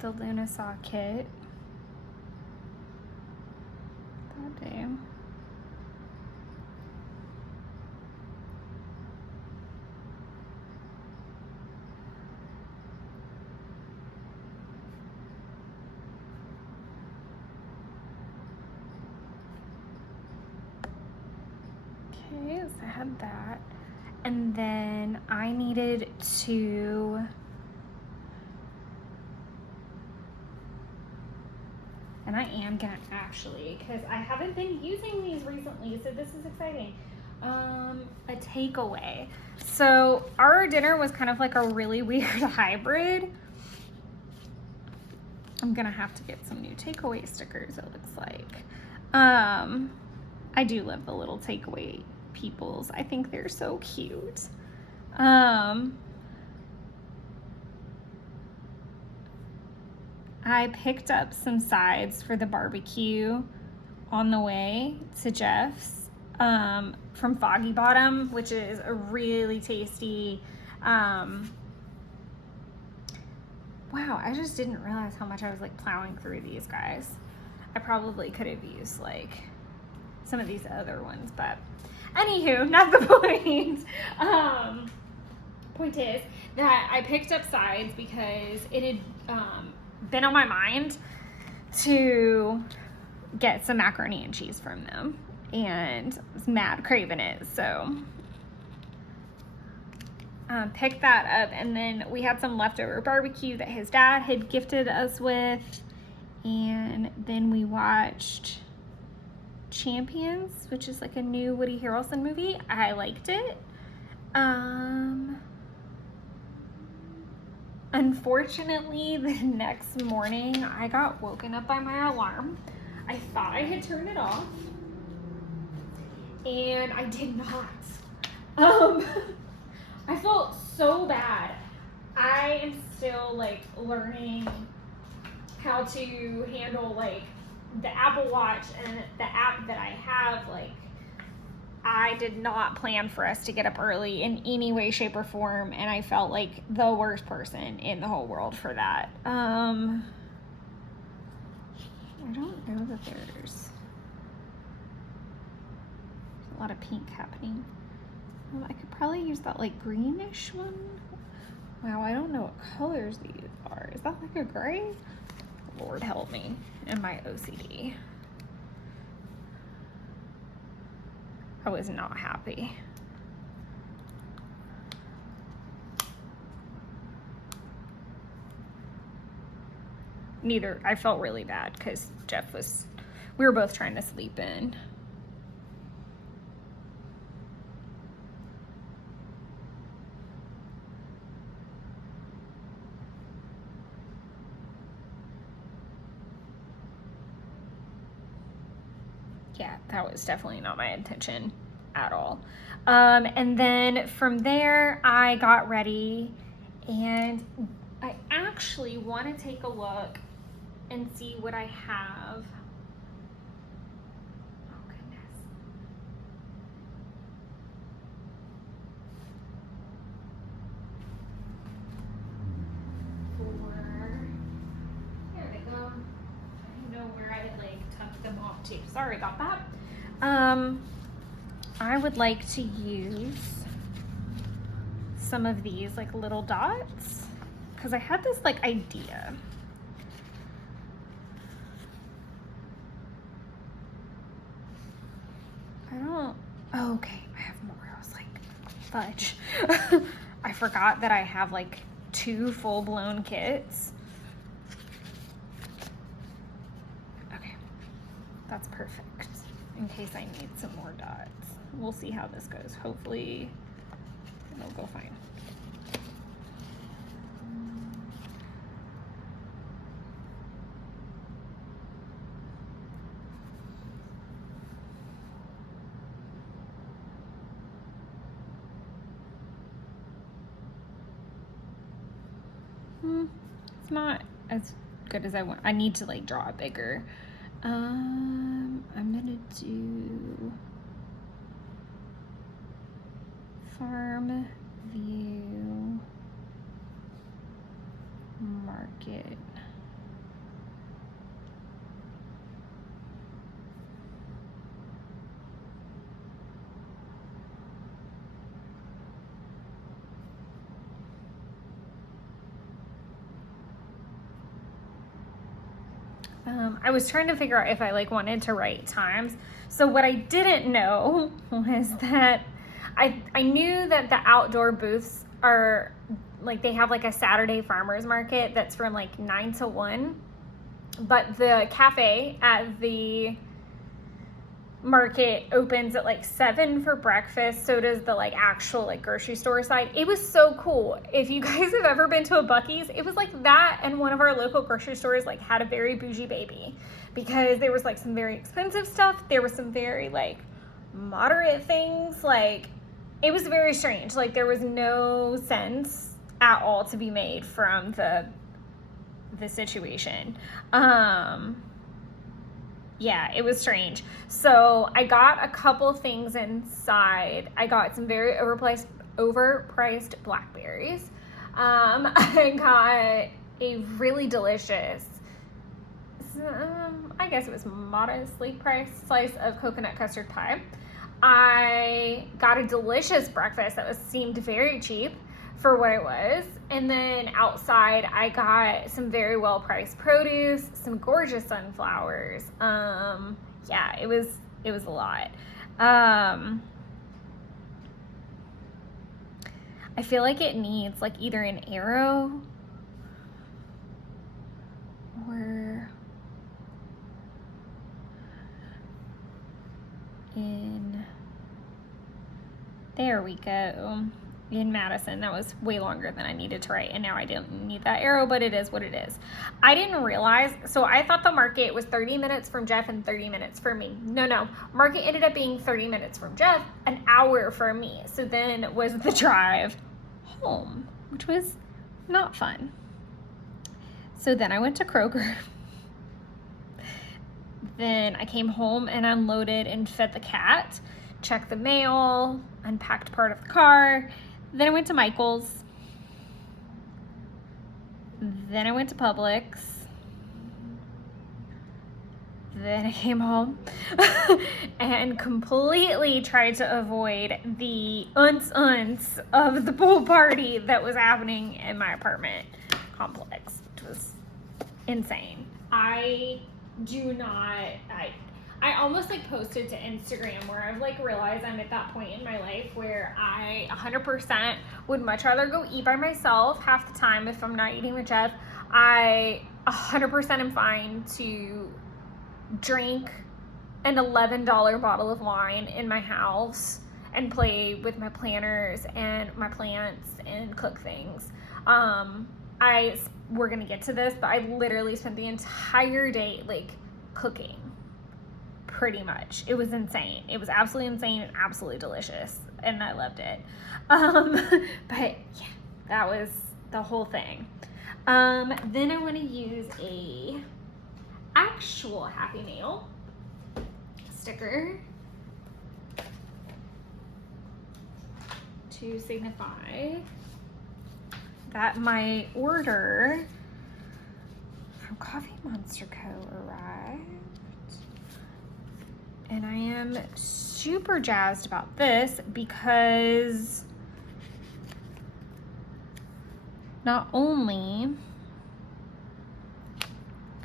the Lunasaw kit that day. Okay, so I had that. And then I needed to and I am gonna actually, because I haven't been using these recently, so this is exciting. A takeaway. So our dinner was kind of like a really weird hybrid. I'm gonna have to get some new takeaway stickers, it looks like. I do love the little takeaway peoples. I think they're so cute. I picked up some sides for the barbecue on the way to Jeff's from Foggy Bottom, which is a really tasty. Wow, I just didn't realize how much I was like plowing through these guys. I probably could have used like some of these other ones, but anywho, not the point. Point is that I picked up sides because it had been on my mind to get some macaroni and cheese from them, and I was mad craving it, so picked that up. And then we had some leftover barbecue that his dad had gifted us with, and then we watched Champions, which is like a new Woody Harrelson movie. I liked it. Unfortunately, the next morning I got woken up by my alarm. I thought I had turned it off, and I did not. I felt so bad. I am still like learning how to handle like the Apple Watch and the app that I have. Like, I did not plan for us to get up early in any way, shape, or form, and I felt like the worst person in the whole world for that. I don't know that there's a lot of pink happening. I could probably use that like greenish one. Wow, I don't know what colors these are. Is that like a gray? Lord help me and my OCD. I was not happy. Neither, I felt really bad because we were both trying to sleep in. yeah, that was definitely not my intention at all. And then from there, I got ready, and I actually want to take a look and see what I have. Oh, goodness. There we go. I know where I like tucked them off to. Sorry about that. I would like to use some of these like little dots because I had this like idea. Oh, okay, I have more. I was like, fudge. I forgot that I have like 2 full-blown kits. Okay, that's perfect in case I need some more dots. We'll see how this goes. Hopefully it'll go fine. It's not as good as I want. I need to like draw it bigger. I'm gonna do farm view market. I was trying to figure out if I like wanted to write times. So what I didn't know was that I knew that the outdoor booths are like, they have like a Saturday farmers market that's from like 9 to 1, but the cafe at the market opens at like 7 for breakfast. So does the like actual like grocery store side. It was so cool. If you guys have ever been to a Buc-ee's, it was like that, and one of our local grocery stores like had a very bougie baby, because there was like some very expensive stuff, there was some very like moderate things. Like, it was very strange. Like, there was no sense at all to be made from the situation. Yeah, it was strange. So I got a couple things inside. I got some very overpriced blackberries. I got a really delicious, I guess it was modestly priced, slice of coconut custard pie. I got a delicious breakfast that seemed very cheap for what it was. And then outside, I got some very well priced produce, some gorgeous sunflowers. Yeah, it was a lot. I feel like it needs like either an arrow or there we go. In Madison, that was way longer than I needed to write, and now I didn't need that arrow, but it is what it is. I didn't realize, so I thought the market was 30 minutes from Jeff and 30 minutes for me. No, market ended up being 30 minutes from Jeff, an hour for me. So then was the drive home, which was not fun. So then I went to Kroger. Then I came home and unloaded and fed the cat, checked the mail, unpacked part of the car. Then I went to Michael's. Then I went to Publix. Then I came home and completely tried to avoid the unts of the pool party that was happening in my apartment complex, which was insane. I almost like posted to Instagram where I've like realized I'm at that point in my life where I 100% would much rather go eat by myself half the time if I'm not eating with Jeff. I 100% am fine to drink an $11 bottle of wine in my house and play with my planters and my plants and cook things. We're gonna get to this, but I literally spent the entire day like cooking, pretty much. It was insane. It was absolutely insane and absolutely delicious, and I loved it. But yeah, that was the whole thing. Then I want to use a actual Happy Meal sticker to signify that my order from Coffee Monster Co. arrived. And I am super jazzed about this because not only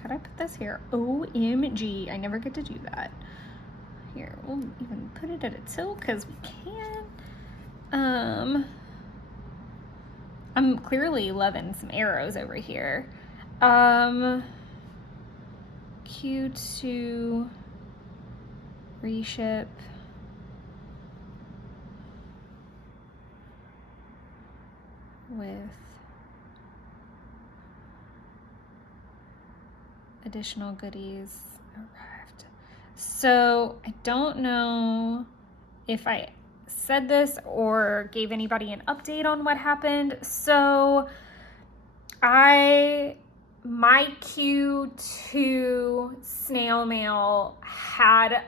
could I put this here, OMG, I never get to do that. Here, we'll even put it at a tilt because we can. I'm clearly loving some arrows over here. Q2 reship. With additional goodies arrived. So I don't know if I said this or gave anybody an update on what happened. So my Q2 snail mail had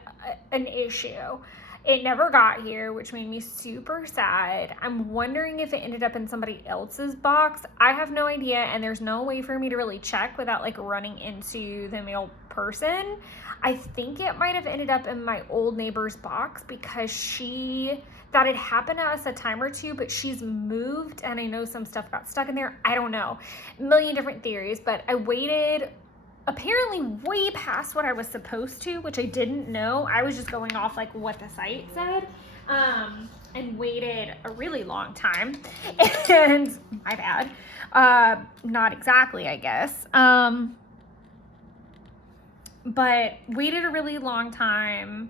an issue. It never got here, which made me super sad. I'm wondering if it ended up in somebody else's box. I have no idea, and there's no way for me to really check without like running into the mail person. I think it might have ended up in my old neighbor's box because that had happened to us a time or two, but she's moved and I know some stuff got stuck in there. I don't know. A million different theories, but I waited apparently way past what I was supposed to, which I didn't know. I was just going off like what the site said, and waited a really long time. And my bad. Not exactly, I guess. But waited a really long time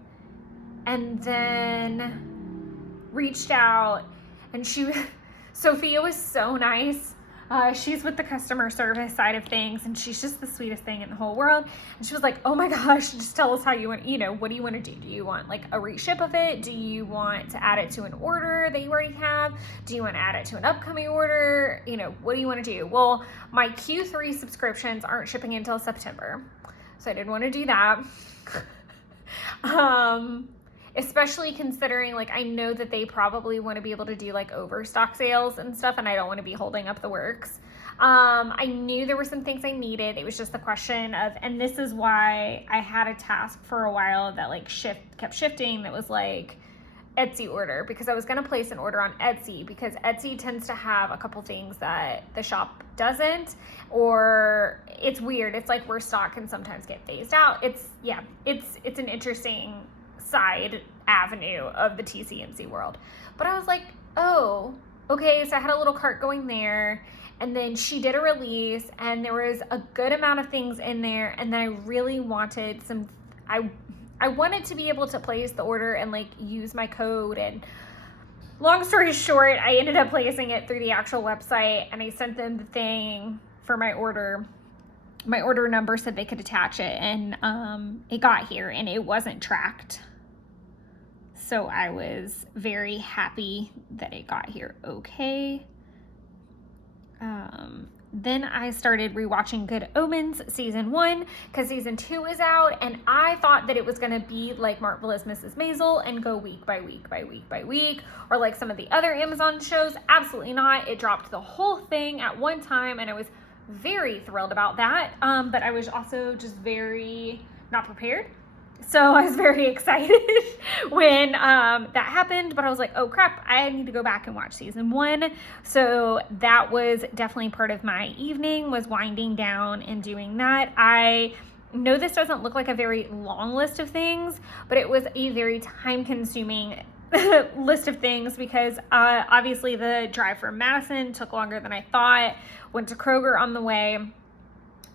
and then reached out, and Sophia was so nice. She's with the customer service side of things, and she's just the sweetest thing in the whole world. And she was like, oh my gosh, just tell us how you want, what do you want to do? Do you want like a reship of it? Do you want to add it to an order that you already have? Do you want to add it to an upcoming order? What do you want to do? Well, my Q3 subscriptions aren't shipping until September, so I didn't want to do that. Especially considering like I know that they probably want to be able to do like overstock sales and stuff, and I don't want to be holding up the works. I knew there were some things I needed. It was just the question of, and this is why I had a task for a while that like kept shifting, that was like Etsy order, because I was going to place an order on Etsy because Etsy tends to have a couple things that the shop doesn't, or it's weird. It's like where stock can sometimes get phased out. It's an interesting side avenue of the TCNC world. But I was like, oh, okay. So I had a little cart going there, and then she did a release, and there was a good amount of things in there. And then I really wanted I wanted to be able to place the order and like use my code. And long story short, I ended up placing it through the actual website, and I sent them the thing for my order. My order number said they could attach it, and it got here and it wasn't tracked. So I was very happy that it got here okay. Then I started rewatching Good Omens season 1 because season 2 is out, and I thought that it was going to be like Marvelous Mrs. Maisel and go week by week by week by week, or like some of the other Amazon shows. Absolutely not. It dropped the whole thing at one time, and I was very thrilled about that. But I was also just very not prepared. So I was very excited when that happened, but I was like, oh crap, I need to go back and watch season 1. So that was definitely part of my evening, was winding down and doing that. I know this doesn't look like a very long list of things, but it was a very time-consuming list of things because obviously the drive from Madison took longer than I thought. Went to Kroger on the way.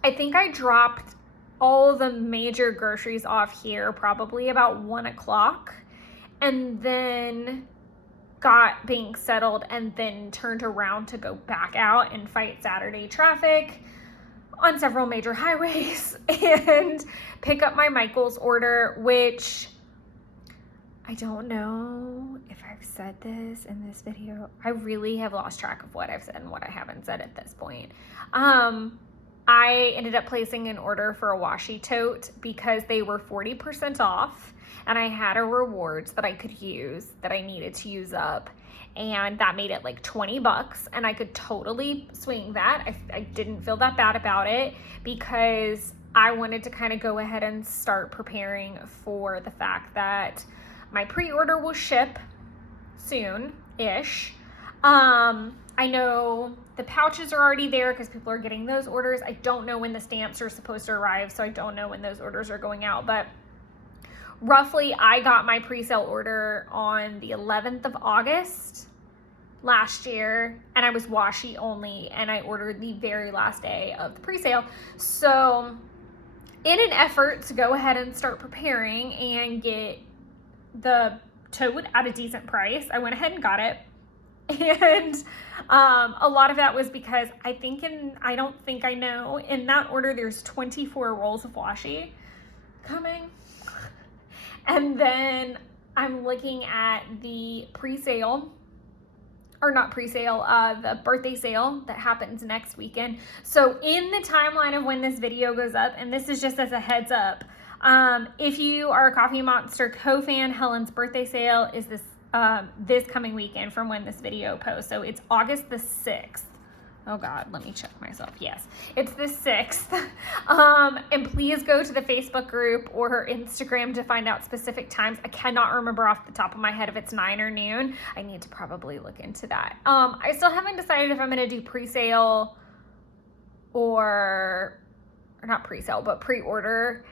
I think I dropped all the major groceries off here probably about 1 o'clock, and then got being settled, and then turned around to go back out and fight Saturday traffic on several major highways and pick up my Michael's order, which I don't know if I've said this in this video. I really have lost track of what I've said and what I haven't said at this point. I ended up placing an order for a washi tote because they were 40% off and I had a rewards that I could use that I needed to use up. And that made it like $20 and I could totally swing that. I didn't feel that bad about it because I wanted to kind of go ahead and start preparing for the fact that my pre-order will ship soon-ish. I know the pouches are already there because people are getting those orders. I don't know when the stamps are supposed to arrive, so I don't know when those orders are going out, but roughly I got my pre-sale order on the 11th of August last year, and I was washi only, and I ordered the very last day of the pre-sale. So in an effort to go ahead and start preparing and get the tote at a decent price, I went ahead and got it. And a lot of that was because I don't think I know, in that order there's 24 rolls of washi coming. And then I'm looking at the pre-sale, or not pre-sale, the birthday sale that happens next weekend. So in the timeline of when this video goes up, and this is just as a heads up, if you are a Coffee Monster co-fan, Helen's birthday sale is this coming weekend from when this video posts. So it's August the 6th. Oh God, let me check myself. Yes, it's the 6th. And please go to the Facebook group or her Instagram to find out specific times. I cannot remember off the top of my head if it's 9 or noon. I need to probably look into that. I still haven't decided if I'm going to do pre-sale or not pre-sale, but pre-order,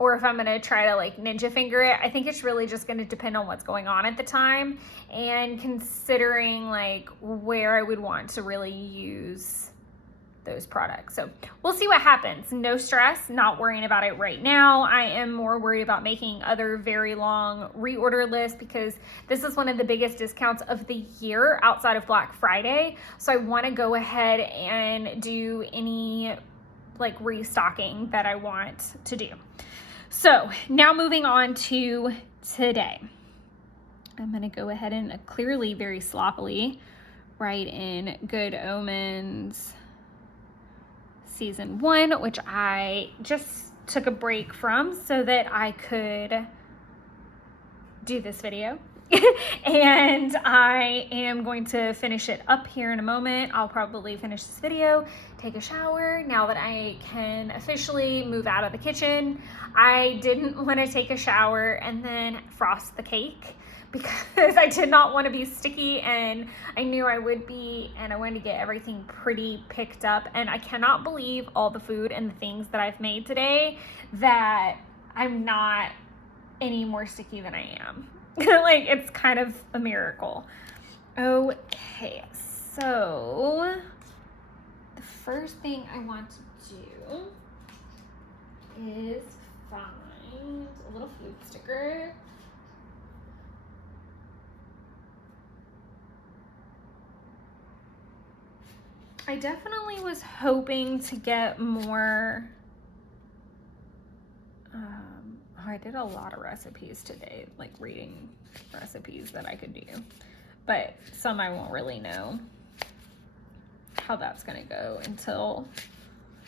or if I'm going to try to like ninja finger it. I think it's really just going to depend on what's going on at the time and considering like where I would want to really use those products. So we'll see what happens. No stress, not worrying about it right now. I am more worried about making other very long reorder lists because this is one of the biggest discounts of the year outside of Black Friday. So I want to go ahead and do any like restocking that I want to do. So now moving on to today. I'm going to go ahead and clearly very sloppily write in Good Omens Season 1, which I just took a break from so that I could do this video. And I am going to finish it up here in a moment. I'll probably finish this video, take a shower now that I can officially move out of the kitchen. I didn't want to take a shower and then frost the cake because I did not want to be sticky, and I knew I would be, and I wanted to get everything pretty picked up. And I cannot believe all the food and the things that I've made today that I'm not any more sticky than I am. Like, it's kind of a miracle. Okay, so the first thing I want to do is find a little food sticker. I definitely was hoping to get more. I did a lot of recipes today, like reading recipes that I could do, but some I won't really know how that's gonna go until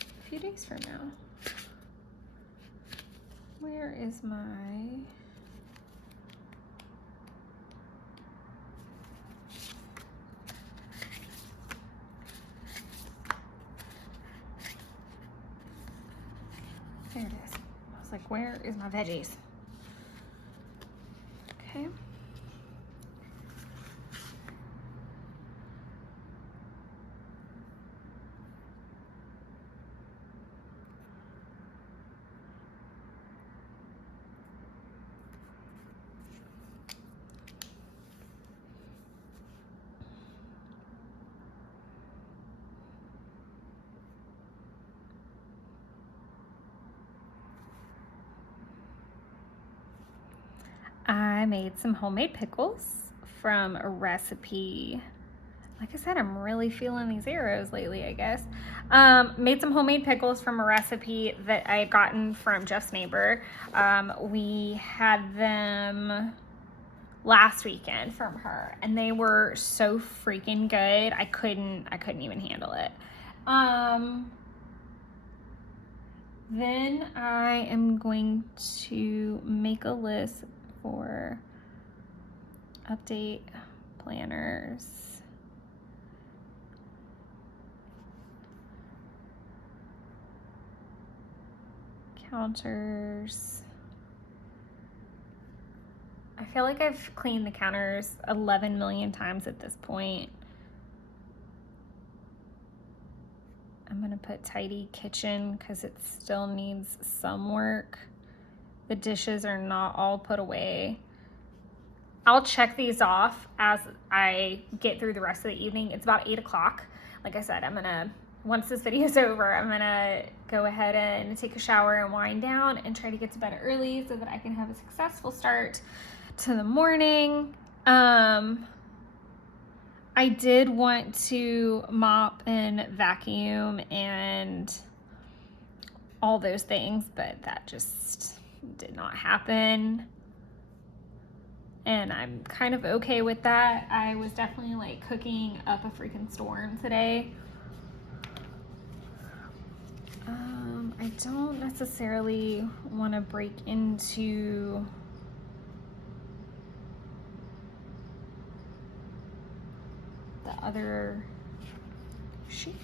a few days from now. Where is my... There it is. I was like, where is my veggies? Okay. I made some homemade pickles from a recipe like I said, I'm really feeling these arrows lately, I guess. Made some homemade pickles from a recipe that I had gotten from Jeff's neighbor. We had them last weekend from her, and they were so freaking good. I couldn't even handle it. Then I am going to make a list for update planners. Counters. I feel like I've cleaned the counters 11 million times at this point. I'm gonna put tidy kitchen because it still needs some work. The dishes are not all put away. I'll check these off as I get through the rest of the evening. It's about 8 o'clock. Like I said, once this video is over, I'm gonna go ahead and take a shower and wind down and try to get to bed early so that I can have a successful start to the morning. I did want to mop and vacuum and all those things, but that just did not happen. And I'm kind of okay with that. I was definitely like cooking up a freaking storm today. I don't necessarily want to break into the other sheet.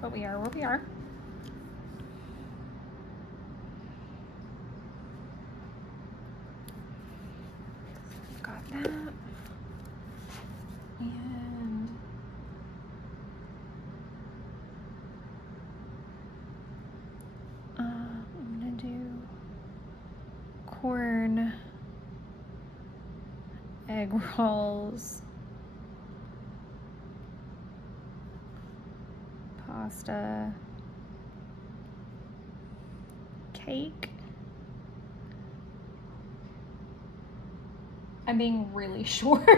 But we are where we are. Got that. And I'm gonna do corn egg rolls, pasta, cake. I'm being really short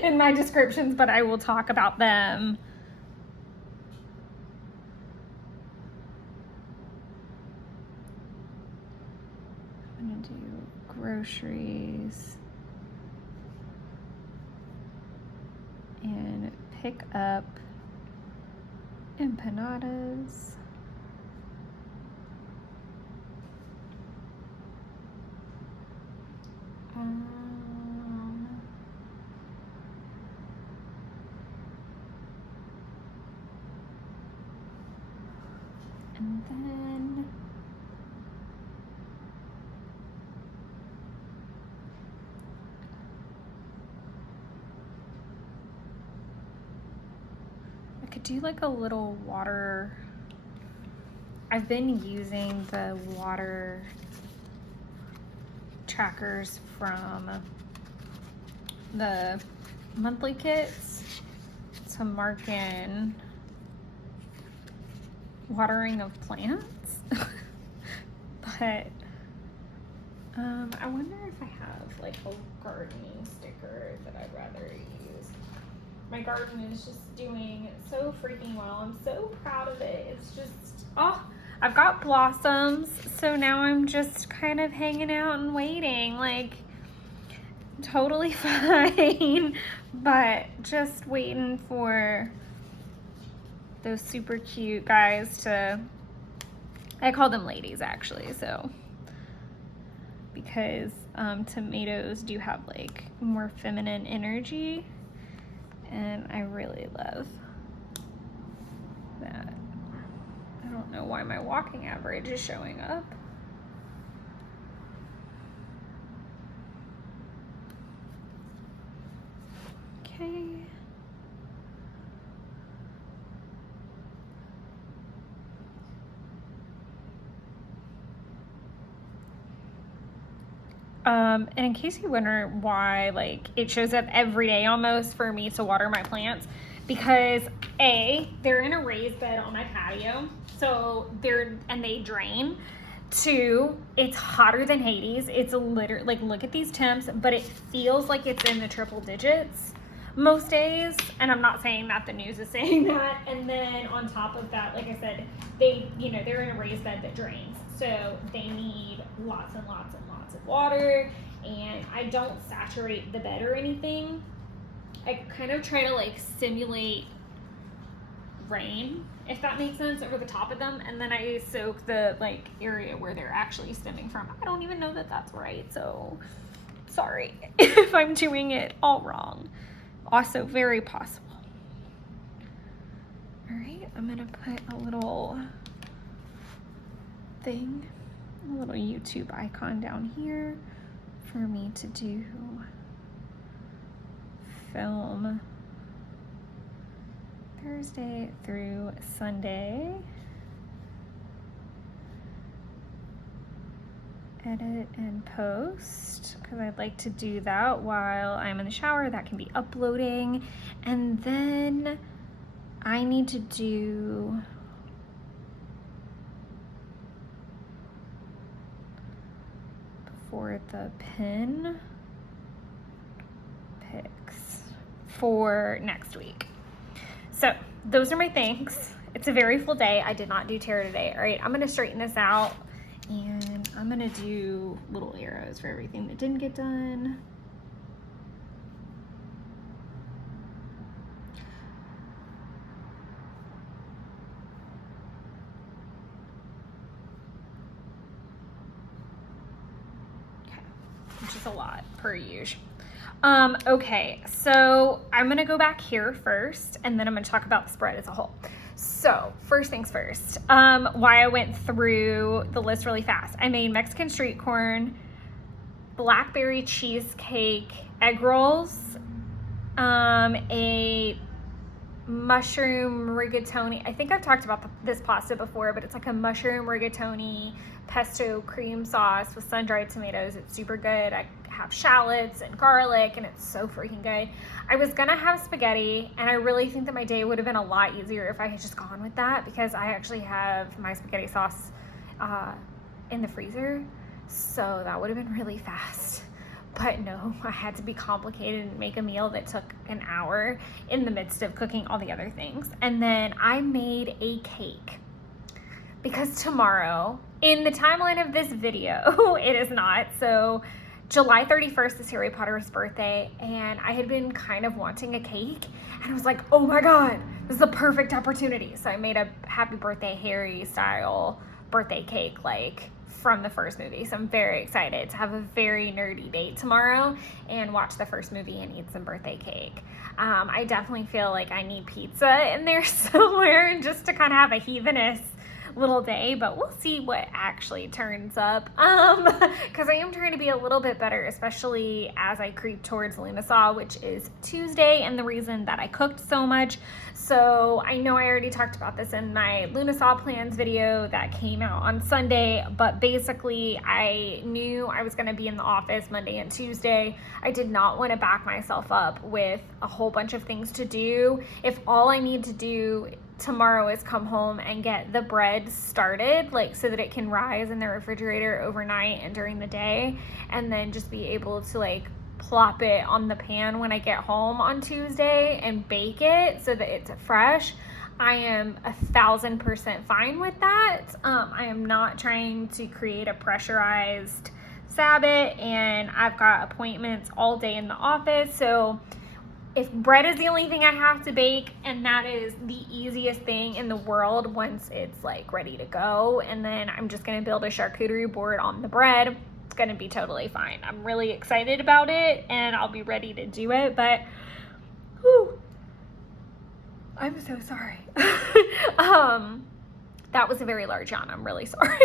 in my descriptions, but I will talk about them. I'm gonna do groceries and pick up empanadas. And then I could do like a little water. I've been using the water trackers from the monthly kits to mark in watering of plants. But I wonder if I have like a gardening sticker that I'd rather use. My garden is just doing so freaking well. I'm so proud of it. It's just, oh, I've got blossoms, so now I'm just kind of hanging out and waiting, like totally fine, but just waiting for those super cute guys to, I call them ladies actually, so because tomatoes do have like more feminine energy, and I really love that. I don't know why my walking average is showing up. Okay. And in case you wonder why like it shows up every day almost for me to water my plants, because they're in a raised bed on my patio, so they drain. 2, it's hotter than Hades. It's literally, like, look at these temps, but it feels like it's in the triple digits most days, and I'm not saying that, the news is saying that. And then on top of that, like I said, they're in a raised bed that drains, so they need lots and lots and lots of water. And I don't saturate the bed or anything. I kind of try to like simulate rain, if that makes sense, over the top of them, and then I soak the like area where they're actually stemming from. I don't even know that that's right, so sorry if I'm doing it all wrong. Also very possible. All right, I'm gonna put a little thing, a little YouTube icon down here for me to do film Thursday through Sunday. Edit and post, because I'd like to do that while I'm in the shower. That can be uploading. And then I need to do for the pin picks for next week. So those are my things. It's a very full day. I did not do tarot today. All right, I'm gonna straighten this out, and I'm gonna do little arrows for everything that didn't get done. Okay, which is a lot per usual. Okay, so I'm gonna go back here first, and then I'm gonna talk about the spread as a whole. So first things first, why I went through the list really fast. I made Mexican street corn, blackberry cheesecake, egg rolls, a mushroom rigatoni. I think I've talked about this pasta before, but it's like a mushroom rigatoni pesto cream sauce with sun-dried tomatoes. It's super good. I have shallots and garlic, and it's so freaking good. I was gonna have spaghetti, and I really think that my day would have been a lot easier if I had just gone with that, because I actually have my spaghetti sauce in the freezer, so that would have been really fast. But no, I had to be complicated and make a meal that took an hour in the midst of cooking all the other things. And then I made a cake, because tomorrow, in the timeline of this video, it is not. So July 31st is Harry Potter's birthday, and I had been kind of wanting a cake, and I was like, oh my God, this is a perfect opportunity. So I made a happy birthday Harry style birthday cake, like from the first movie. So I'm very excited to have a very nerdy date tomorrow and watch the first movie and eat some birthday cake. I definitely feel like I need pizza in there somewhere, and just to kind of have a heathenous little day, but we'll see what actually turns up, because I am trying to be a little bit better, especially as I creep towards Lunasaw, which is Tuesday, and the reason that I cooked so much. So I know I already talked about this in my Lunasaw plans video that came out on Sunday, but basically I knew I was going to be in the office Monday and Tuesday. I did not want to back myself up with a whole bunch of things to do. If all I need to do tomorrow is come home and get the bread started, like so that it can rise in the refrigerator overnight and during the day, and then just be able to like plop it on the pan when I get home on Tuesday and bake it so that it's fresh, I am 1,000% fine with that. I am not trying to create a pressurized Sabbath, and I've got appointments all day in the office, so if bread is the only thing I have to bake, and that is the easiest thing in the world once it's like ready to go, and then I'm just gonna build a charcuterie board on the bread, it's gonna be totally fine. I'm really excited about it, and I'll be ready to do it, but whew, I'm so sorry. That was a very large yawn. I'm really sorry.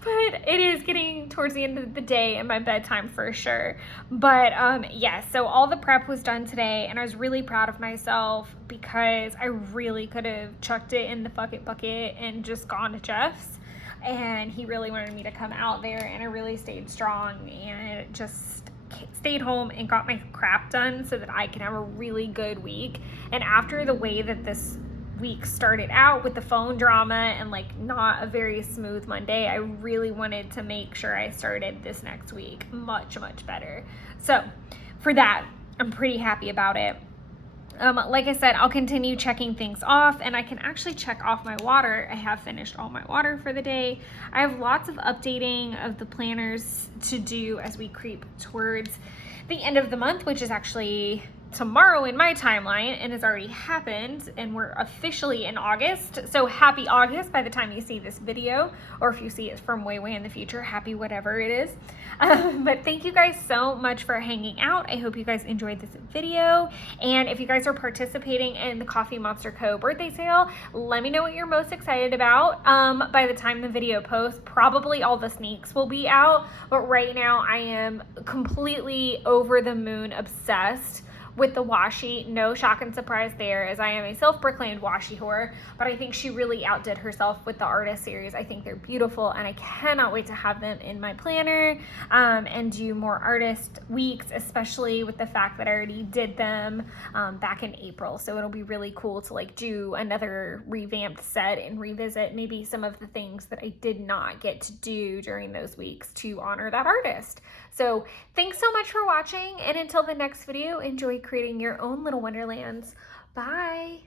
But it is getting towards the end of the day and my bedtime for sure. But yes, so all the prep was done today, and I was really proud of myself because I really could have chucked it in the bucket and just gone to Jeff's, and he really wanted me to come out there, and I really stayed strong, and it just stayed home and got my crap done so that I can have a really good week. And after the way that this week started out with the phone drama and like not a very smooth Monday, I really wanted to make sure I started this next week much better. So for that, I'm pretty happy about it. Like I said, I'll continue checking things off, and I can actually check off my water. I have finished all my water for the day. I have lots of updating of the planners to do as we creep towards the end of the month, which is actually tomorrow in my timeline and has already happened, and we're officially in August. So happy August by the time you see this video, or if you see it from way in the future, happy whatever it is. But thank you guys so much for hanging out. I hope you guys enjoyed this video, and if you guys are participating in the Coffee Monster Co. birthday sale, let me know what you're most excited about. By the time the video posts, probably all the sneaks will be out, but right now I am completely over the moon obsessed with the washi. No shock and surprise there, as I am a self-proclaimed washi whore, but I think she really outdid herself with the artist series. I think they're beautiful, and I cannot wait to have them in my planner and do more artist weeks, especially with the fact that I already did them back in April. So it'll be really cool to like do another revamped set and revisit maybe some of the things that I did not get to do during those weeks to honor that artist. So thanks so much for watching, and until the next video, enjoy creating your own little wonderlands. Bye.